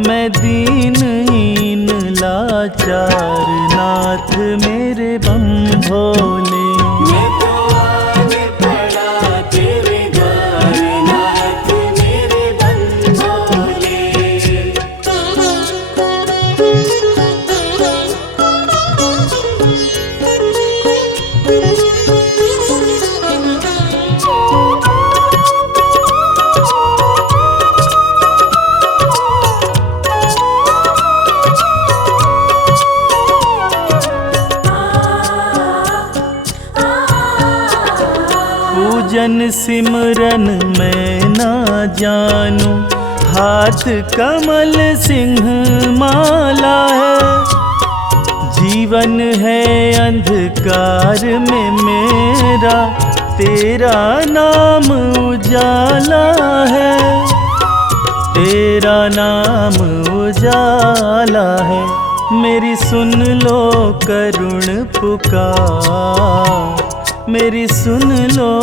मैं दीनहीन लाचार, नाथ मेरे बम भोले। मैं तो आने पड़ा तेरे द्वार, नाथ मेरे बम भोले। पूजन सिमरन मैं ना जानूं, हाथ कमल सिंह माला है। जीवन है अंधकार में मेरा, तेरा नाम उजाला है, तेरा नाम उजाला है। मेरी सुन लो करुण पुकार, मेरी सुन लो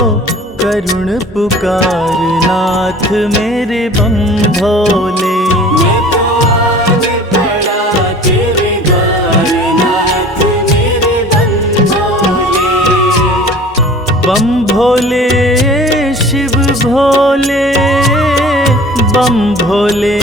करुण पुकार, नाथ मेरे बम भोले। मैं तो आने पड़ा तेरे द्वार, नाथ मेरे बम भोले। बम भोले शिव भोले, बम भोले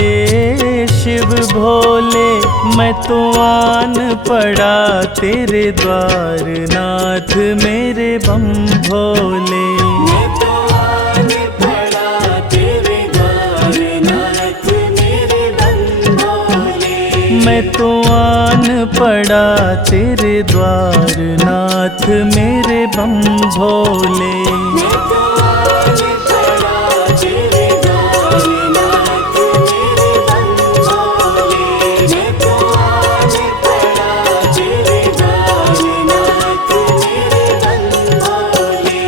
शिव भोले। मैं तो आन पड़ा तेरे द्वार, नाथ मेरे बम भोले। मैं तो आने पड़ा तेरे द्वार, नाथ मेरे बम भोले। मैं तो आन पड़ा तेरे द्वार, नाथ मेरे बम भोले। मैं तो आने पड़ा तेरे द्वार, नाथ मेरे बम भोले। मैं तो आने पड़ा तेरे द्वार, नाथ मेरे बम भोले।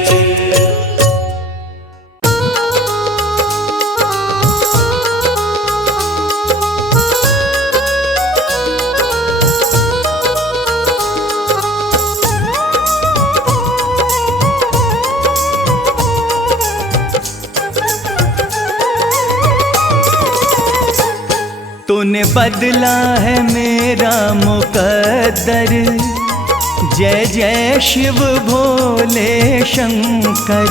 तूने बदला है मेरा मुकद्दर, जय जय शिव भोले शंकर।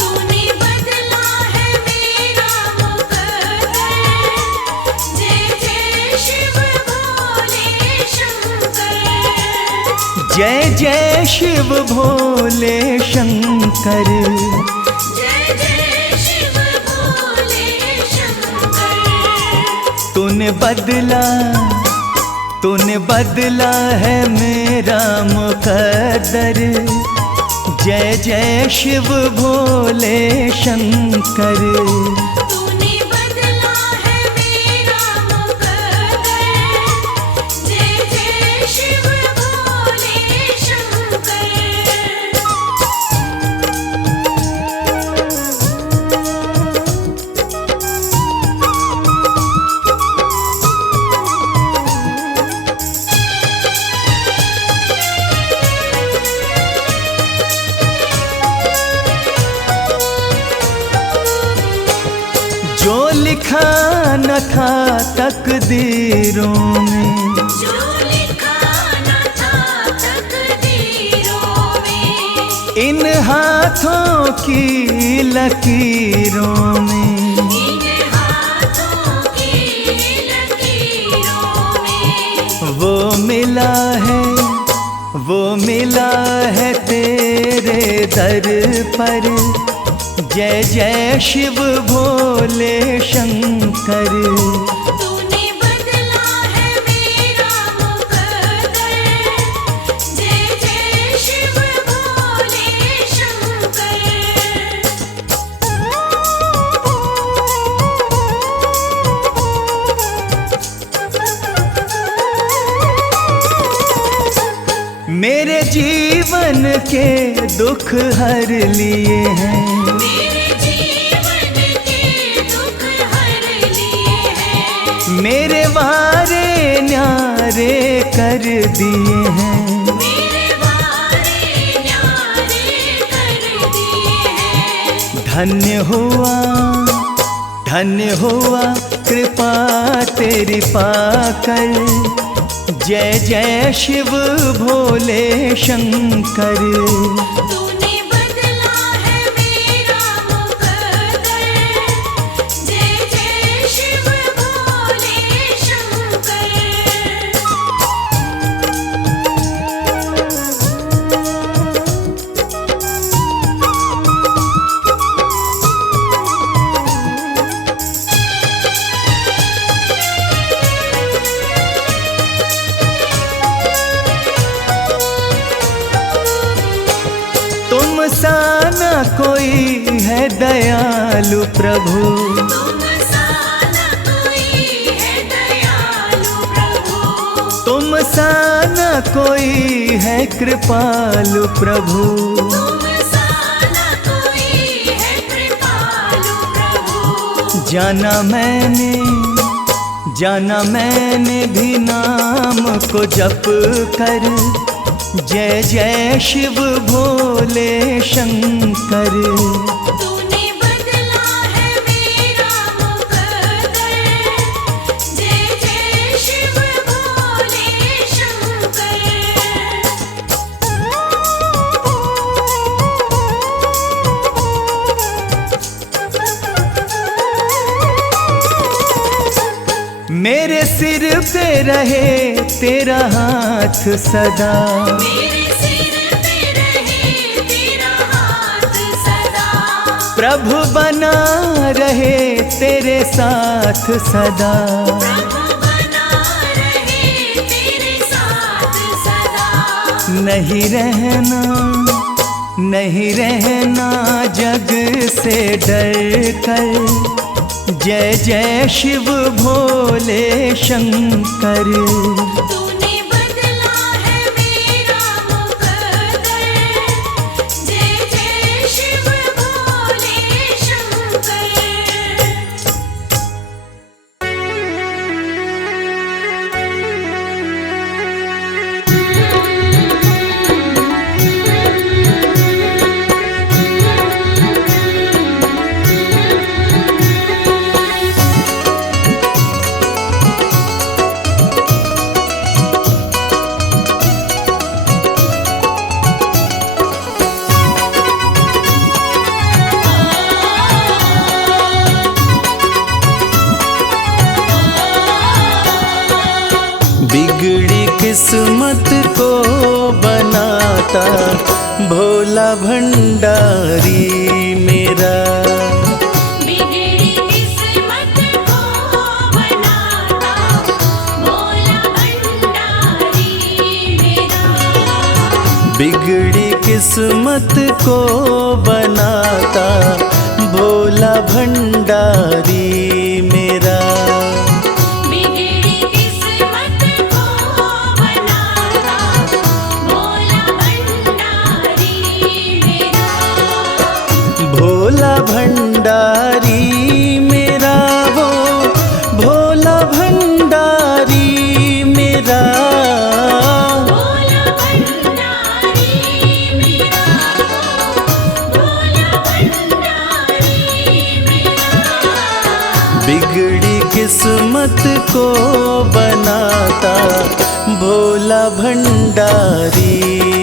तूने बदला है मेरा मुकद्दर, जय जय शिव भोले शंकर। जय जय शिव भोले शंकर। जय जय शिव भोले शंकर। तूने बदला है मेरा मुकद्दर, जय जय शिव भोले शंकर। तूने बदला है मेरा मुकद्दर, जय जय शिव भोले शंकर। लिखा न था तकदीरों में, जो लिखा न था तकदीरों में, इन हाथों की लकीरों में, इन हाथों की लकीरों में, वो मिला है, वो मिला है तेरे दर पर। जय जय शिव भोले शंकर। तूने बदला है मेरा मुकद्दर, जय जय शिव भोले शंकर। मेरे जीवन के दुख हर लिए हैं, मेरे जीवन के दुख हर लिए हैं, मेरे वारे न्यारे कर दिए हैं। मेरे वारे न्यारे कर दिए हैं। धन्य हुआ कृपा तेरी पाकर। जय जय शिव भोले शंकर। तूने बदला है मेरा मुकद्दर, जय जय शिव भोले शंकर। तुम सा न कोई है दयालु प्रभु, तुम सा न कोई है दयालु प्रभु, तुम सा न कोई है कृपालु प्रभु। तुम सा न कोई है कृपालु प्रभु। जाना मैंने भी नाम को जप कर। जय जय शिव भोले शंकर। तूने बदला है मेरा मुकद्दर, जय जय शिव भोले शंकर। मेरे सिर पे रहे तेरा हाथ सदा, मेरे सिर पे रहे तेरा हाथ सदा, प्रभु बना रहे तेरे साथ सदा। प्रभु बना रहे तेरे साथ सदा। नहीं रहना जग से डर कर। जय जय शिव भोले शंकर। तूने बदला है मेरा मुकद्दर, जय जय शिव भोले शंकर। बिगड़ी किस्मत को बनाता भोला भंडारी मेरा। बिगड़ी किस्मत को बनाता भोला भंडारी मेरा। बिगड़ी किस्मत को बनाता भोला भंडारी मेरा। बिगड़ी किस्मत को बनाता भोला भंडारी मेरा। भोला भंडारी मेरा वो भोला भंडारी मेरा। भोला भंडारी मेरा, भोला भंडारी मेरा। किस्मत को बनाता भोला भंडारी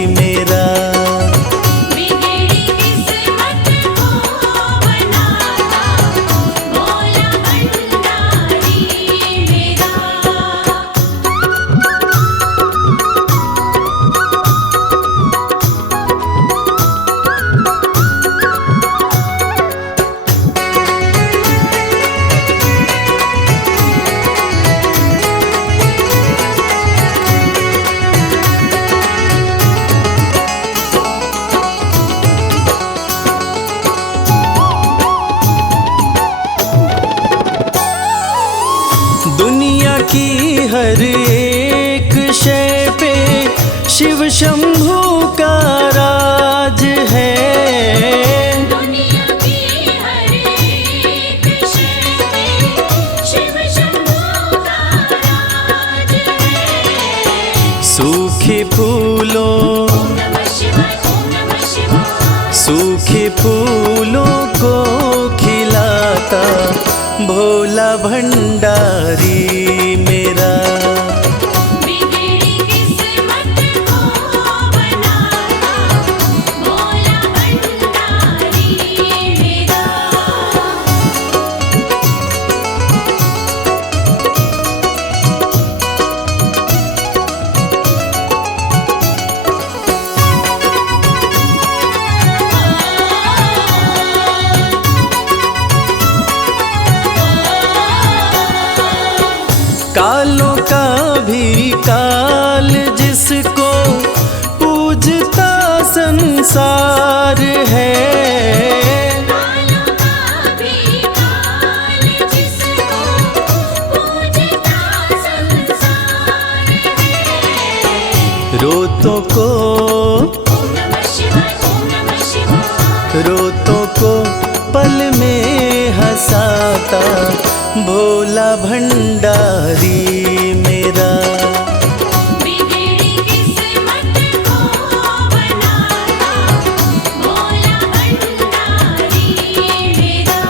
मेरा। बिगड़ी किस्मत को बनाता भोला भंडारी मेरा। दुनिया की हर एक शय पे शिव शंभू का राज है। दुनिया की हर एक शय पे शिव शंभू का राज है। सूखे फूलों ओम नमः शिवाय, ओम नमः शिवाय। सूखे फूलों को खिलाता भोला भंडारी मेरा। बिगड़ी किस्मत को बनाता भोला भंडारी मेरा। कालों का भी काल जिसको पूजता संसार है। कालों का भी काल जिसको पूजता संसार है। रोतों को ओम नमः शिवाय, ओम नमः शिवाय। रोतों को पल में हंसाता भोला भंडारी मेरा। बिगड़ी किस्मत को बनाता भोला भंडारी मेरा।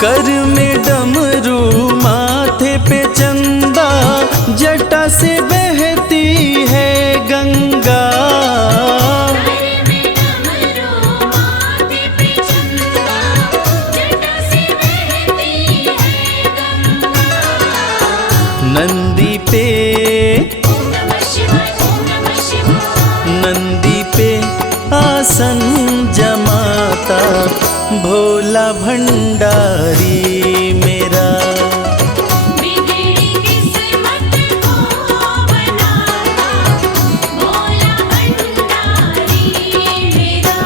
कर में डमरू माथे पे चंदा जटा से बहती है गंगा। घर में डमरू माथे पे चंदा जटा से बहती है गंगा। नंदी पे ओम नमः शिवाय, ओम नमः शिवाय। नंदी पे आसन जमाता भोला भंडारी मेरा। बिगड़ी किस्मत को बनाता भोला भंडारी मेरा।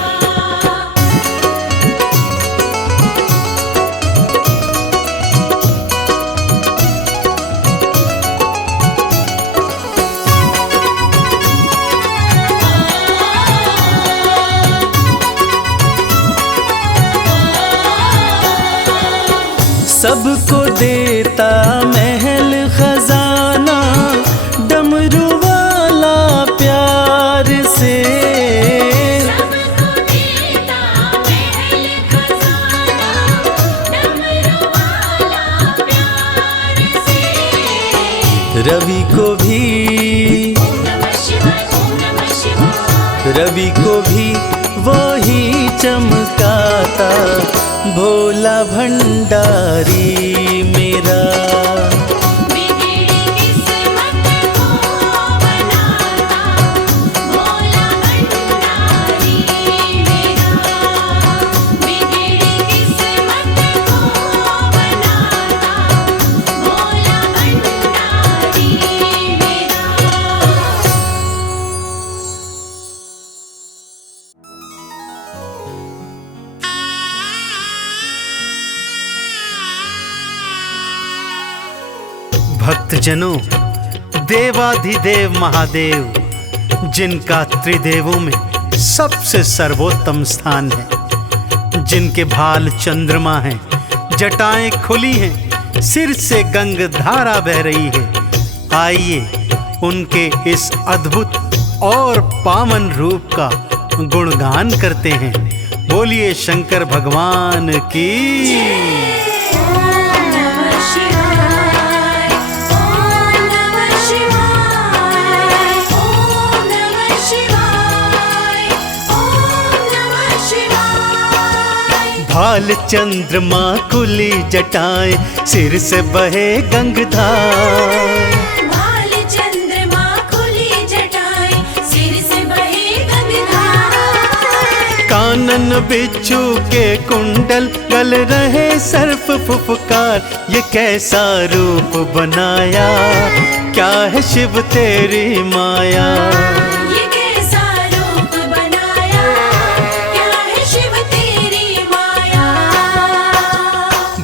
सबको देता महल खजाना डमरू वाला प्यार से। सबको देता महल खजाना डमरू वाला प्यार से। रवि को भी ओम नमः शिवाय, ओम नमः शिवाय। रवि को भी वो ही चमकाता भोला भंडारी मेरा। बिगड़ी किस्मत को बनाता भोला भंडारी मेरा। बिगड़ी किस्मत को बनाता भोला भंडारी मेरा। भक्तजनों, देवाधिदेव महादेव, जिनका त्रिदेवों में सबसे सर्वोत्तम स्थान है, जिनके भाल चंद्रमा हैं, जटाएं खुली हैं, सिर से गंग धारा बह रही है। आइए उनके इस अद्भुत और पावन रूप का गुणगान करते हैं। बोलिए शंकर भगवान की। ओम नमः शिवाय, ओम नमः शिवाय, ओम नमः शिवाय, ओम नमः शिवाय। भाल चंद्रमा खुली जटाएं, सिर से बहे गंगधार। भाल चंद्रमा खुली जटाएं, सिर से बहे गंगाधार। कानन बिच्छू के कुंडल, गल रहे सर्प फुफकार। ये कैसा रूप बनाया, क्या है शिव तेरी माया। ये कैसा रूप बनाया, क्या है शिव तेरी माया।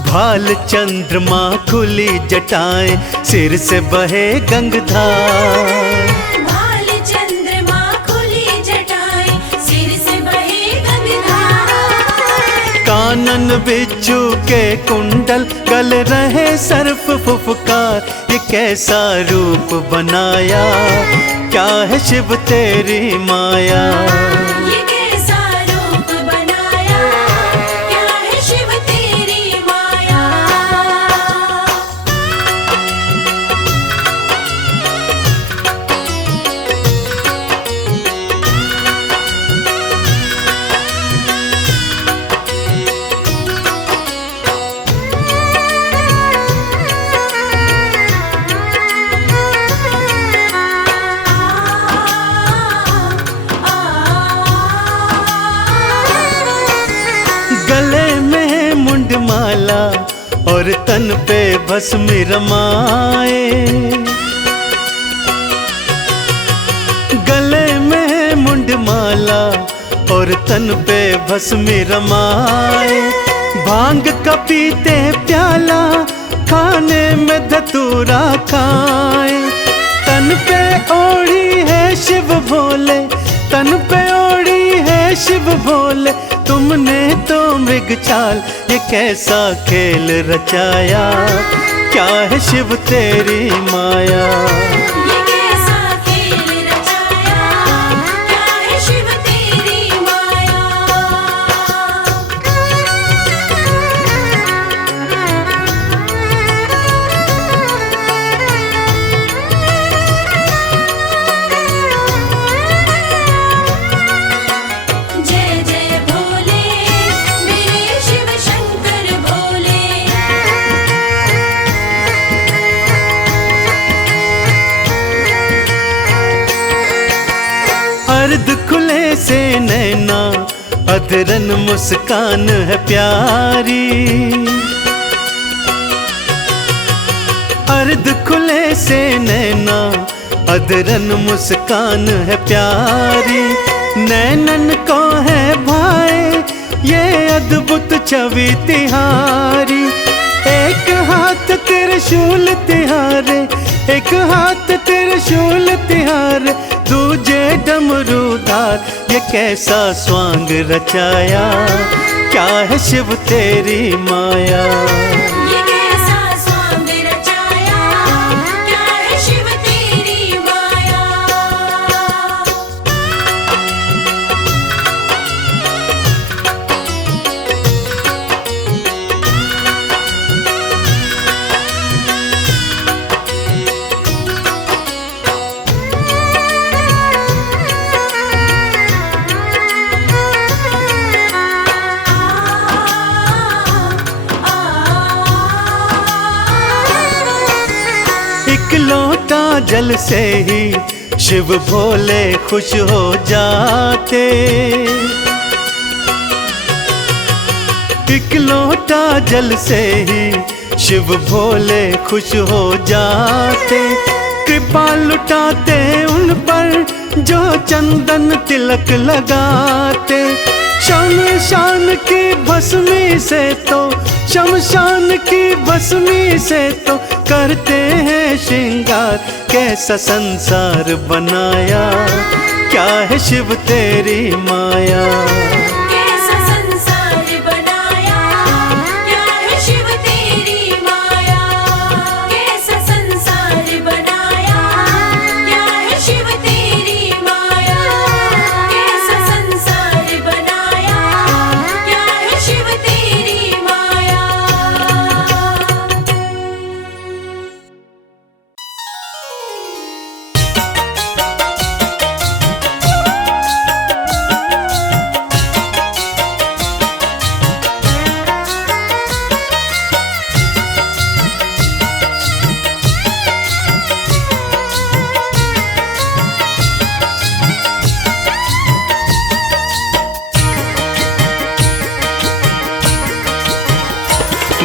भाल चंद्रमा खुली जटाएं, सिर से बहे गंगधार। भाल चंद्रमा खुली जटाएं, सिर से बहे गंगाधार। कानन बिच्छू के कुंडल, गल रहे सर्प फुफकार। ये कैसा रूप बनाया, क्या है शिव तेरी माया। ये कैसा रूप बनाया, क्या है शिव तेरी माया। गले में मुंडमाला और तन पे भस्म रमाए। गले में मुंडमाला और तन पे भस्म रमाए। भांग का पीते प्याला, खाने में धतूरा खाए। तन पे ओढ़ी है शिव भोले, तन पे ओढ़ी है शिव भोले। तुमने तो मृग चाल, ये कैसा खेल रचाया, क्या है शिव तेरी माया। ये कैसा खेल रचाया, क्या है शिव तेरी माया। जय जय भोले, मेरे शिव शंकर भोले। अर्ध खुले से नैना, अधरन मुस्कान है प्यारी। अर्ध खुले से नैना, अधरन मुस्कान है प्यारी। नैनन को है भाई ये अद्भुत छवि तिहारी। एक हाथ त्रिशूल तिहारे, एक हाथ त्रिशूल तिहारे, दूजे डमरूधार। ये कैसा स्वांग रचाया, क्या है शिव तेरी माया। ये कैसा स्वांग रचाया, क्या है शिव तेरी माया। एक लोटा जल से ही शिव भोले खुश हो जाते। एक लोटा जल से ही शिव भोले खुश हो जाते। कृपा लुटाते उन पर जो चंदन तिलक लगाते। शान शान की भस्मी से तो शमशान की भस्मी से तो करते हैं श्रृंगार। कैसा संसार बनाया, क्या है शिव तेरी माया। कैसा संसार बनाया, क्या है शिव तेरी माया। कैसा संसार बनाया, क्या है शिव तेरी माया। कैसा संसार बनाया, क्या है शिव तेरी माया।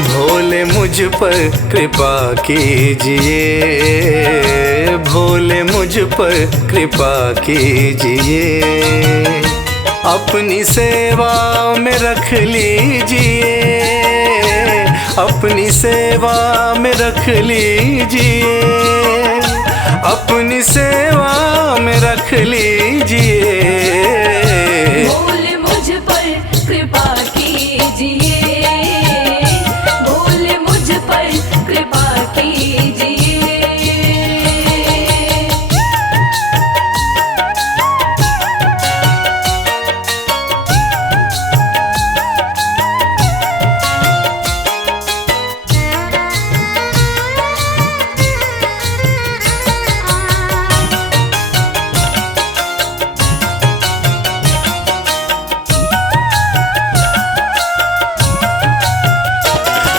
भोले मुझ पर कृपा कीजिए, भोले मुझ पर कृपा कीजिए। अपनी सेवा में रख लीजिए, अपनी सेवा में रख लीजिए। अपनी सेवा में रख लीजिए। भोले मुझ पर कृपा कीजिए, भोले मुझ पर कृपा कीजिए।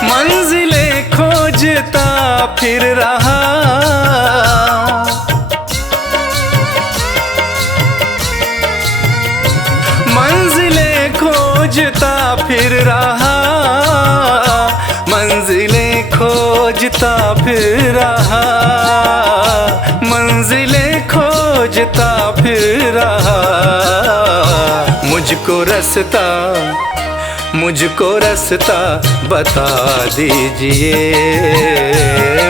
मंजिलें खोजता फिर रहा, मंजिलें खोजता फिर रहा, मंजिलें खोजता फिर रहा, मंजिलें खोजता फिर रहा। मुझको रास्ता बता दीजिए,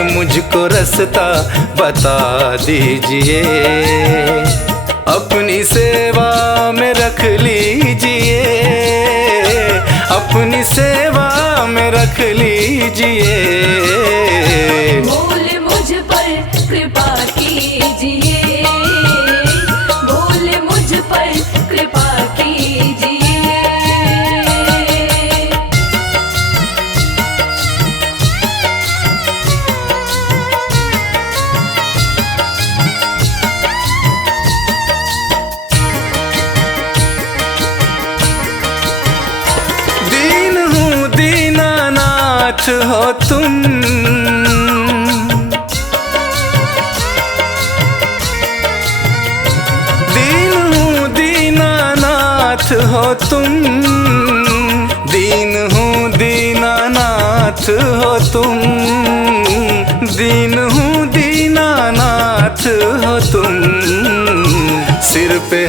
मुझको रास्ता बता दीजिए। अपनी सेवा में रख लीजिए, अपनी सेवा में रख लीजिए। भोले मुझ पर कृपा कीजिए, भोले मुझ पर कृपा कीजिए। दीन हूँ दीनानाथ हो तुम, दीन हूँ दीनानाथ हो तुम, दीन हूँ दीनानाथ हो तुम, दीन हूँ दीनानाथ हो तुम। सिर पे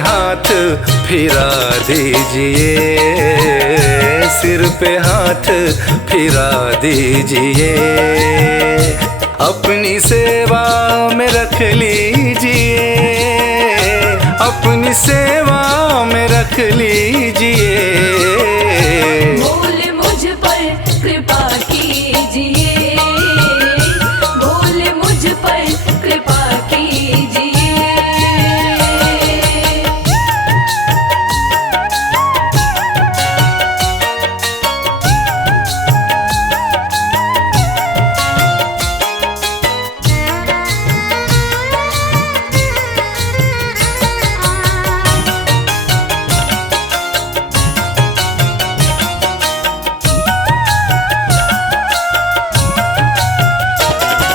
हाथ फिरा दीजिए, सिर पे हाथ फिरा दीजिए। अपनी सेवा में रख लीजिए, अपनी सेवा में रख लीजिए। भोले मुझ पर कृपा कीजिए, भोले मुझ पर कृपा कीजिए।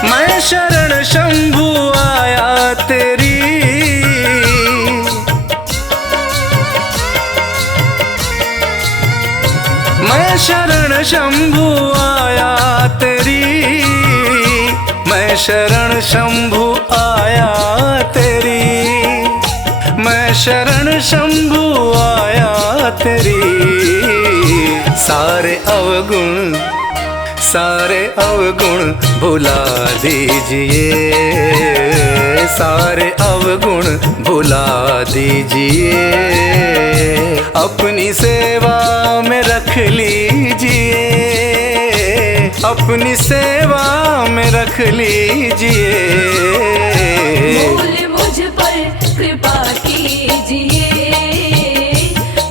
मैं शरण शंभु आया तेरी, मैं शरण शंभु आया तेरी, मैं शरण शंभु आया तेरी, मैं शरण शंभु आया तेरी। सारे अवगुण भुला दीजिए, सारे अवगुण भुला दीजिए, अपनी सेवा में रख लीजिए, अपनी सेवा में रख लीजिए। बोल मुझ पर कृपा कीजिए,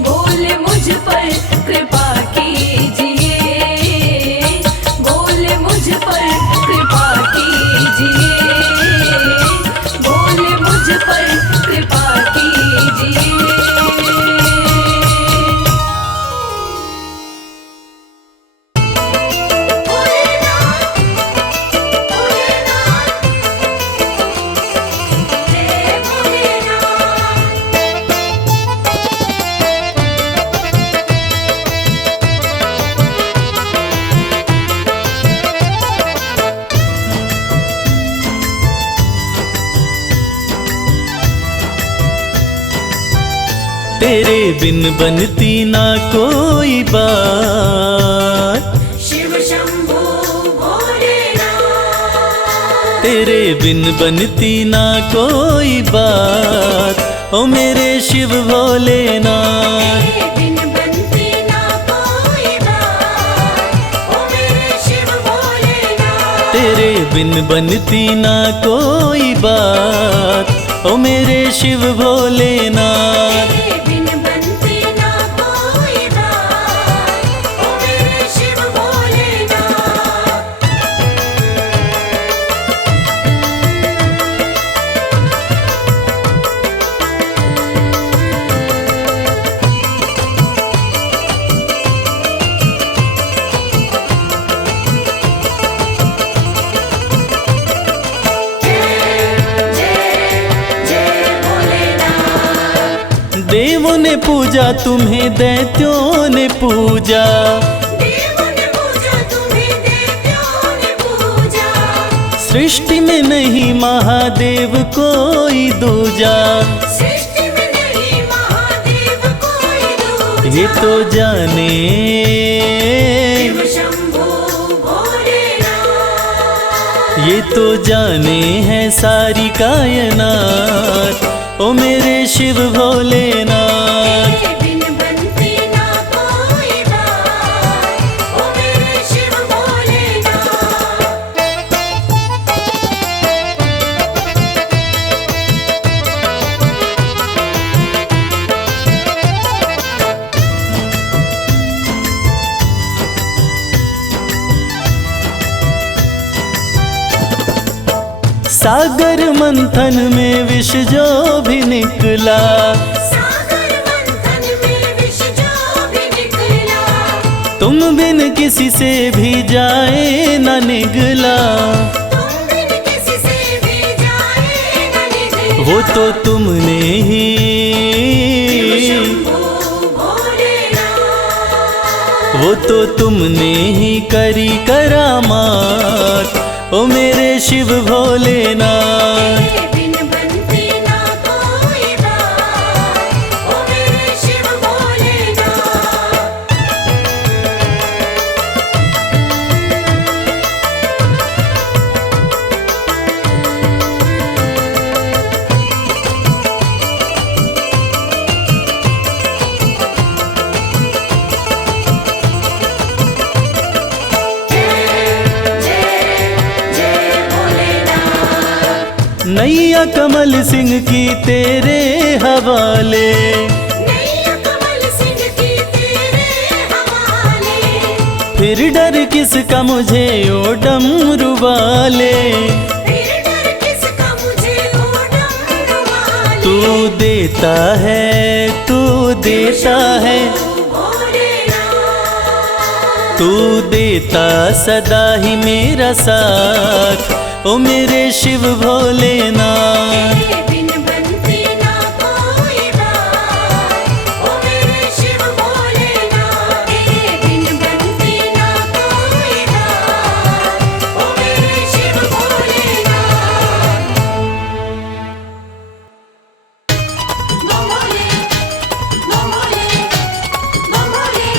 बोल मुझ पर कृपा कीजिए, बोल मुझ पर कृपा कीजिए, बोल मुझ पर कृपा कीजिए। तेरे बिन बनती ना कोई बात, शिव शंभू भोलेनाथ, तेरे बिन बनती ना कोई बात, ओ मेरे शिव भोलेनाथ। तेरे बिन बनती ना कोई बात, ओ मेरे शिव भोलेनाथ, तेरे बिन बनती ना कोई बात, ओ मेरे शिव भोलेनाथ। तेरे बिन बनती ना कोई बात, ओ मेरे शिव भोलेनाथ। देवों ने पूजा तुम्हें, दैत्यों ने पूजा, देवों ने पूजा तुम्हें, दैत्यों ने पूजा, सृष्टि में नहीं महादेव कोई दूजा। सृष्टि में नहीं महादेव कोई दूजा। ये तो जाने, शिव शंभू भोलेनाथ, ये तो जाने है सारी कायनात, ओ मेरे शिव भोलेनाथ। तेरे बिन बनती ना कोई बात, ओ मेरे शिव भोलेनाथ। सागर मंथन में विष जो भी निकला, सागर मंथन में विष जो भी निकला, तुम बिन किसी से भी जाए न निगला। तुम बिन किसी से भी जाए न निकला। वो तो तुमने ही, शंभू भोलेनाथ, वो तो तुमने ही करी करामात, ओ मेरे शिव भोलेनाथ। तेरे बिन बनती ना कोई बात, ओ मेरे शिव भोलेनाथ। नैया कमल सिंह की तेरे हवाले, नैया कमल सिंह की तेरे हवाले, फिर डर किसका मुझे ओ डमरू वाले। फिर डर किसका मुझे ओ डमरू वाले। तू देता है, तू देता है, भोलेनाथ, तू देता सदा ही मेरा साथ, ओ मेरे शिव भोलेनाथ। तेरे बिन बनती ना कोई बात, ओ मेरे शिव भोलेनाथ। तेरे बिन बनती ना कोई बात, ओ मेरे शिव भोलेनाथ। मोमोले, मोमोले, मोमोले,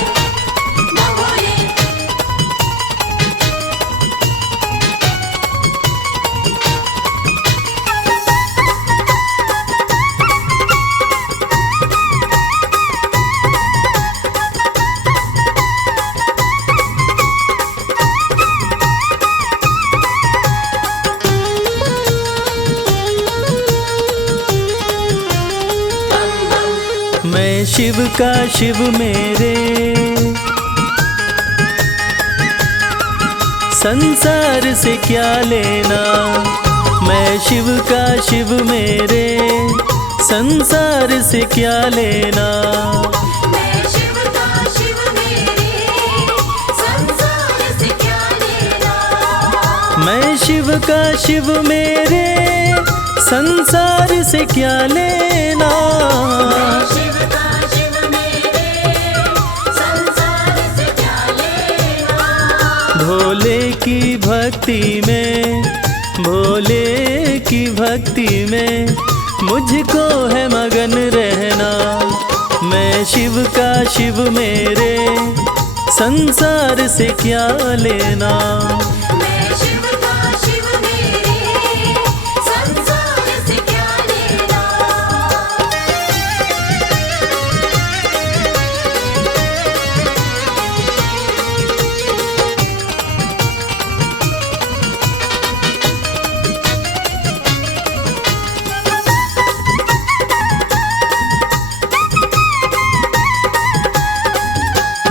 मैं शिव का शिव मेरे, संसार से क्या लेना। मैं शिव का शिव मेरे, संसार से क्या लेना। मैं शिव का शिव मेरे, संसार से क्या लेना। मैं शिव का शिव मेरे, संसार से क्या लेना। मैं शिव का शिव मेरे, संसार से क्या लेना। भोले की भक्ति में, भोले की भक्ति में मुझको है मगन रहना। मैं शिव का शिव मेरे, संसार से क्या लेना। मैं शिव का शिव मेरे, संसार से क्या लेना।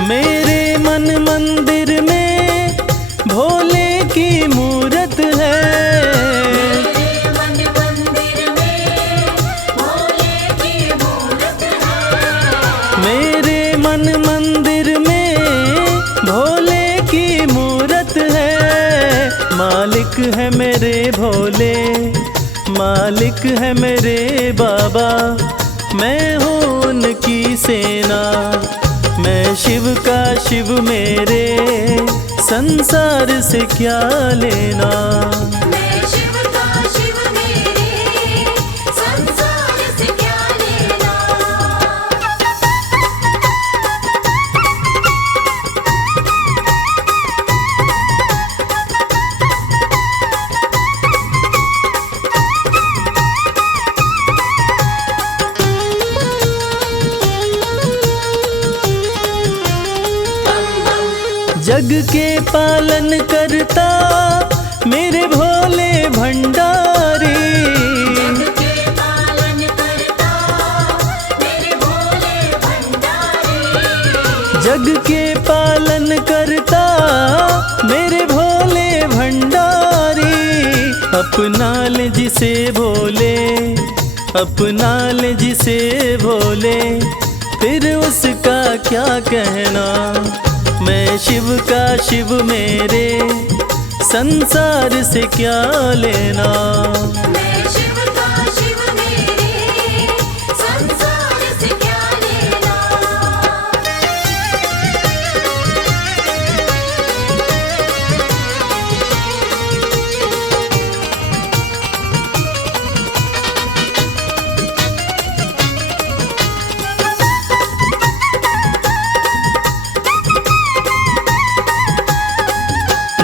मेरे मन मंदिर में भोले की मूरत है। मेरे मन मंदिर में भोले की मूरत है। मेरे मन मंदिर में भोले की मूरत है। मालिक है मेरे भोले, मालिक है मेरे बाबा, मैं हूँ उनकी सेना। मैं शिव का शिव मेरे, संसार से क्या लेना। मैं शिव का शिव मेरे, संसार से क्या लेना। जग के पालन करता मेरे भोले भंडारी। के पालन करता मेरे भोले भंडारी। जग के पालन करता मेरे भोले भंडारी। अपना ले जिसे भोले, अपना ले जिसे भोले, फिर उसका क्या कहना। मैं शिव का शिव मेरे, संसार से क्या लेना। मैं शिव का शिव मेरे, संसार से क्या लेना।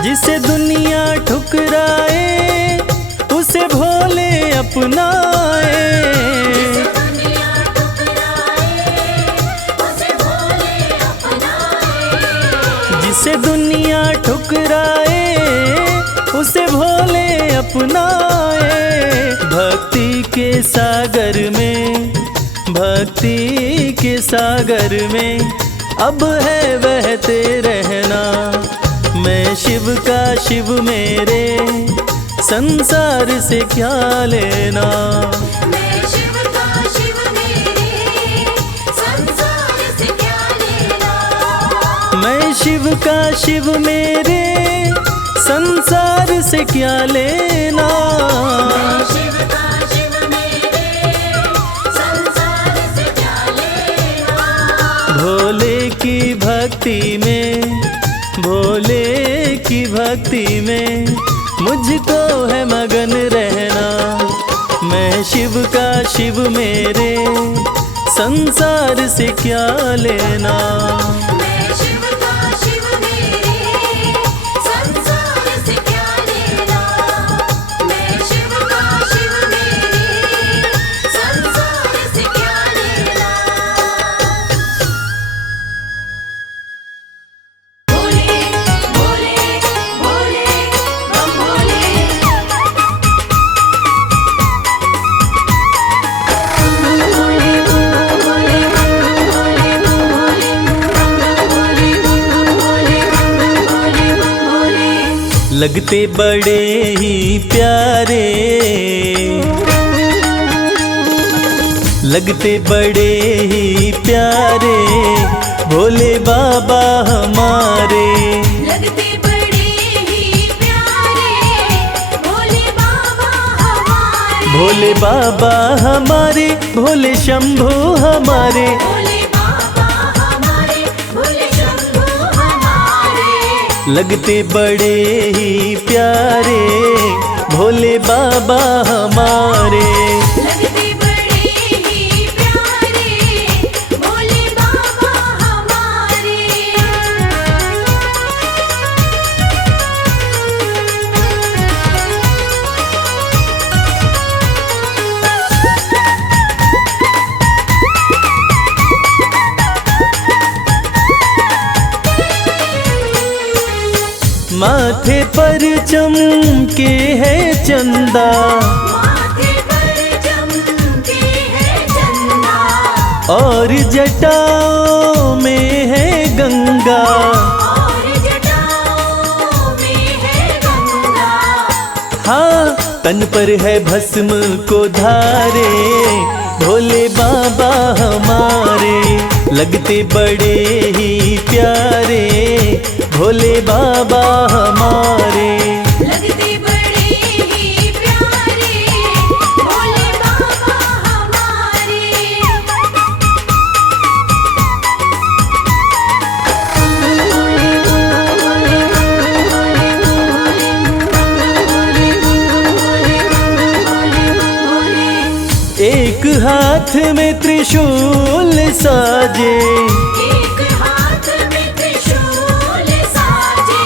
जिसे दुनिया ठुकराए उसे भोले अपनाए। दुनिया ठुकराए उसे भोले अपनाए। जिसे दुनिया ठुकराए उसे भोले अपनाए। भक्ति के सागर में, भक्ति के सागर में अब है बहते रहना। मैं शिव का शिव मेरे, संसार से क्या लेना। मैं शिव का शिव मेरे, संसार से क्या लेना। मैं शिव का शिव मेरे, संसार से क्या लेना। मैं शिव का शिव मेरे, संसार से क्या लेना। भोले की भक्ति में, भोले की भक्ति में मुझको है मगन रहना। मैं शिव का शिव मेरे, संसार से क्या लेना। मैं शिव का शिव मेरे, संसार से क्या लेना। मैं शिव का शिव मेरे, संसार से क्या लेना। भोले भोले भोले बम भोले। भोले भोले लगते बड़े ही प्यारे, लगते बड़े ही प्यारे भोले बाबा हमारे। लगते बड़े ही प्यारे भोले बाबा हमारे। भोले बाबा हमारे, भोले शंभू हमारे। भोले बाबा हमारे, भोले शंभू हमारे। लगते बड़े ही प्यारे भोले बाबा हमारे। लगते बड़े ही प्यारे भोले बाबा हमारे। माथे पर चमके है चंदा, माथे पर चमके है चंदा। और जटाओं में है गंगा। और जटाओं में है गंगा। हाँ, तन पर है भस्म को धारे भोले बाबा हमारे। लगते बड़े ही प्यारे भोले बाबा हमारे। लगते बड़े ही प्यारे भोले बाबा हमारे। एक हाथ में त्रिशूल साजे, एक हाथ में त्रिशूल साजे।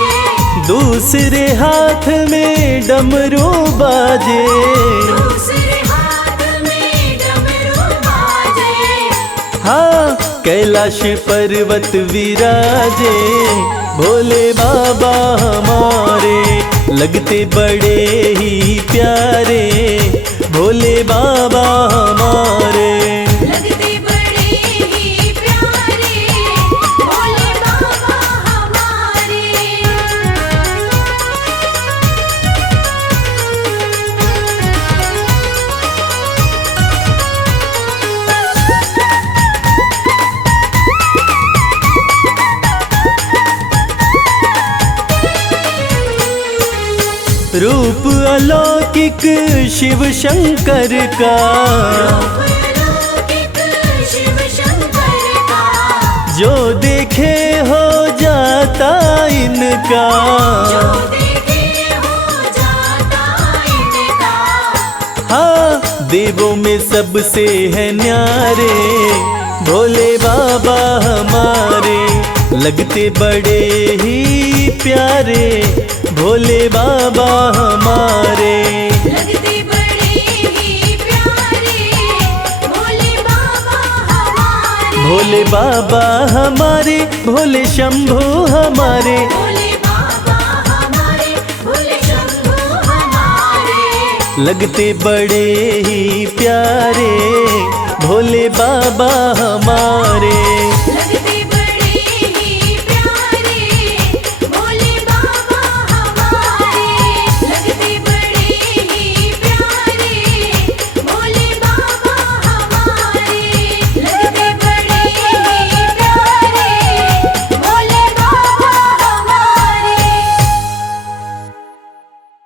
दूसरे हाथ में डमरू बाजे। दूसरे हाथ में डमरू बाजे। हाँ, कैलाश पर्वत विराजे भोले बाबा हमारे। लगते बड़े ही प्यारे भोले बाबा हमारे। लगते बड़े ही प्यारे भोले बाबा हमारे। रूप अलौकिक शिव शंकर का, अलौकिक शिव शंकर का। जो देखे हो जाता इनका। जो देखे हो जाता इनका। हाँ, देवों में सबसे है न्यारे भोले बाबा हमारे। लगते बड़े ही प्यारे भोले बाबा हमारे। लगते बड़े ही प्यारे भोले बाबा हमारे। भोले बाबा हमारे, भोले शंभू हमारे। भोले बाबा हमारे, भोले शंभू हमारे। लगते बड़े ही प्यारे भोले बाबा हमारे।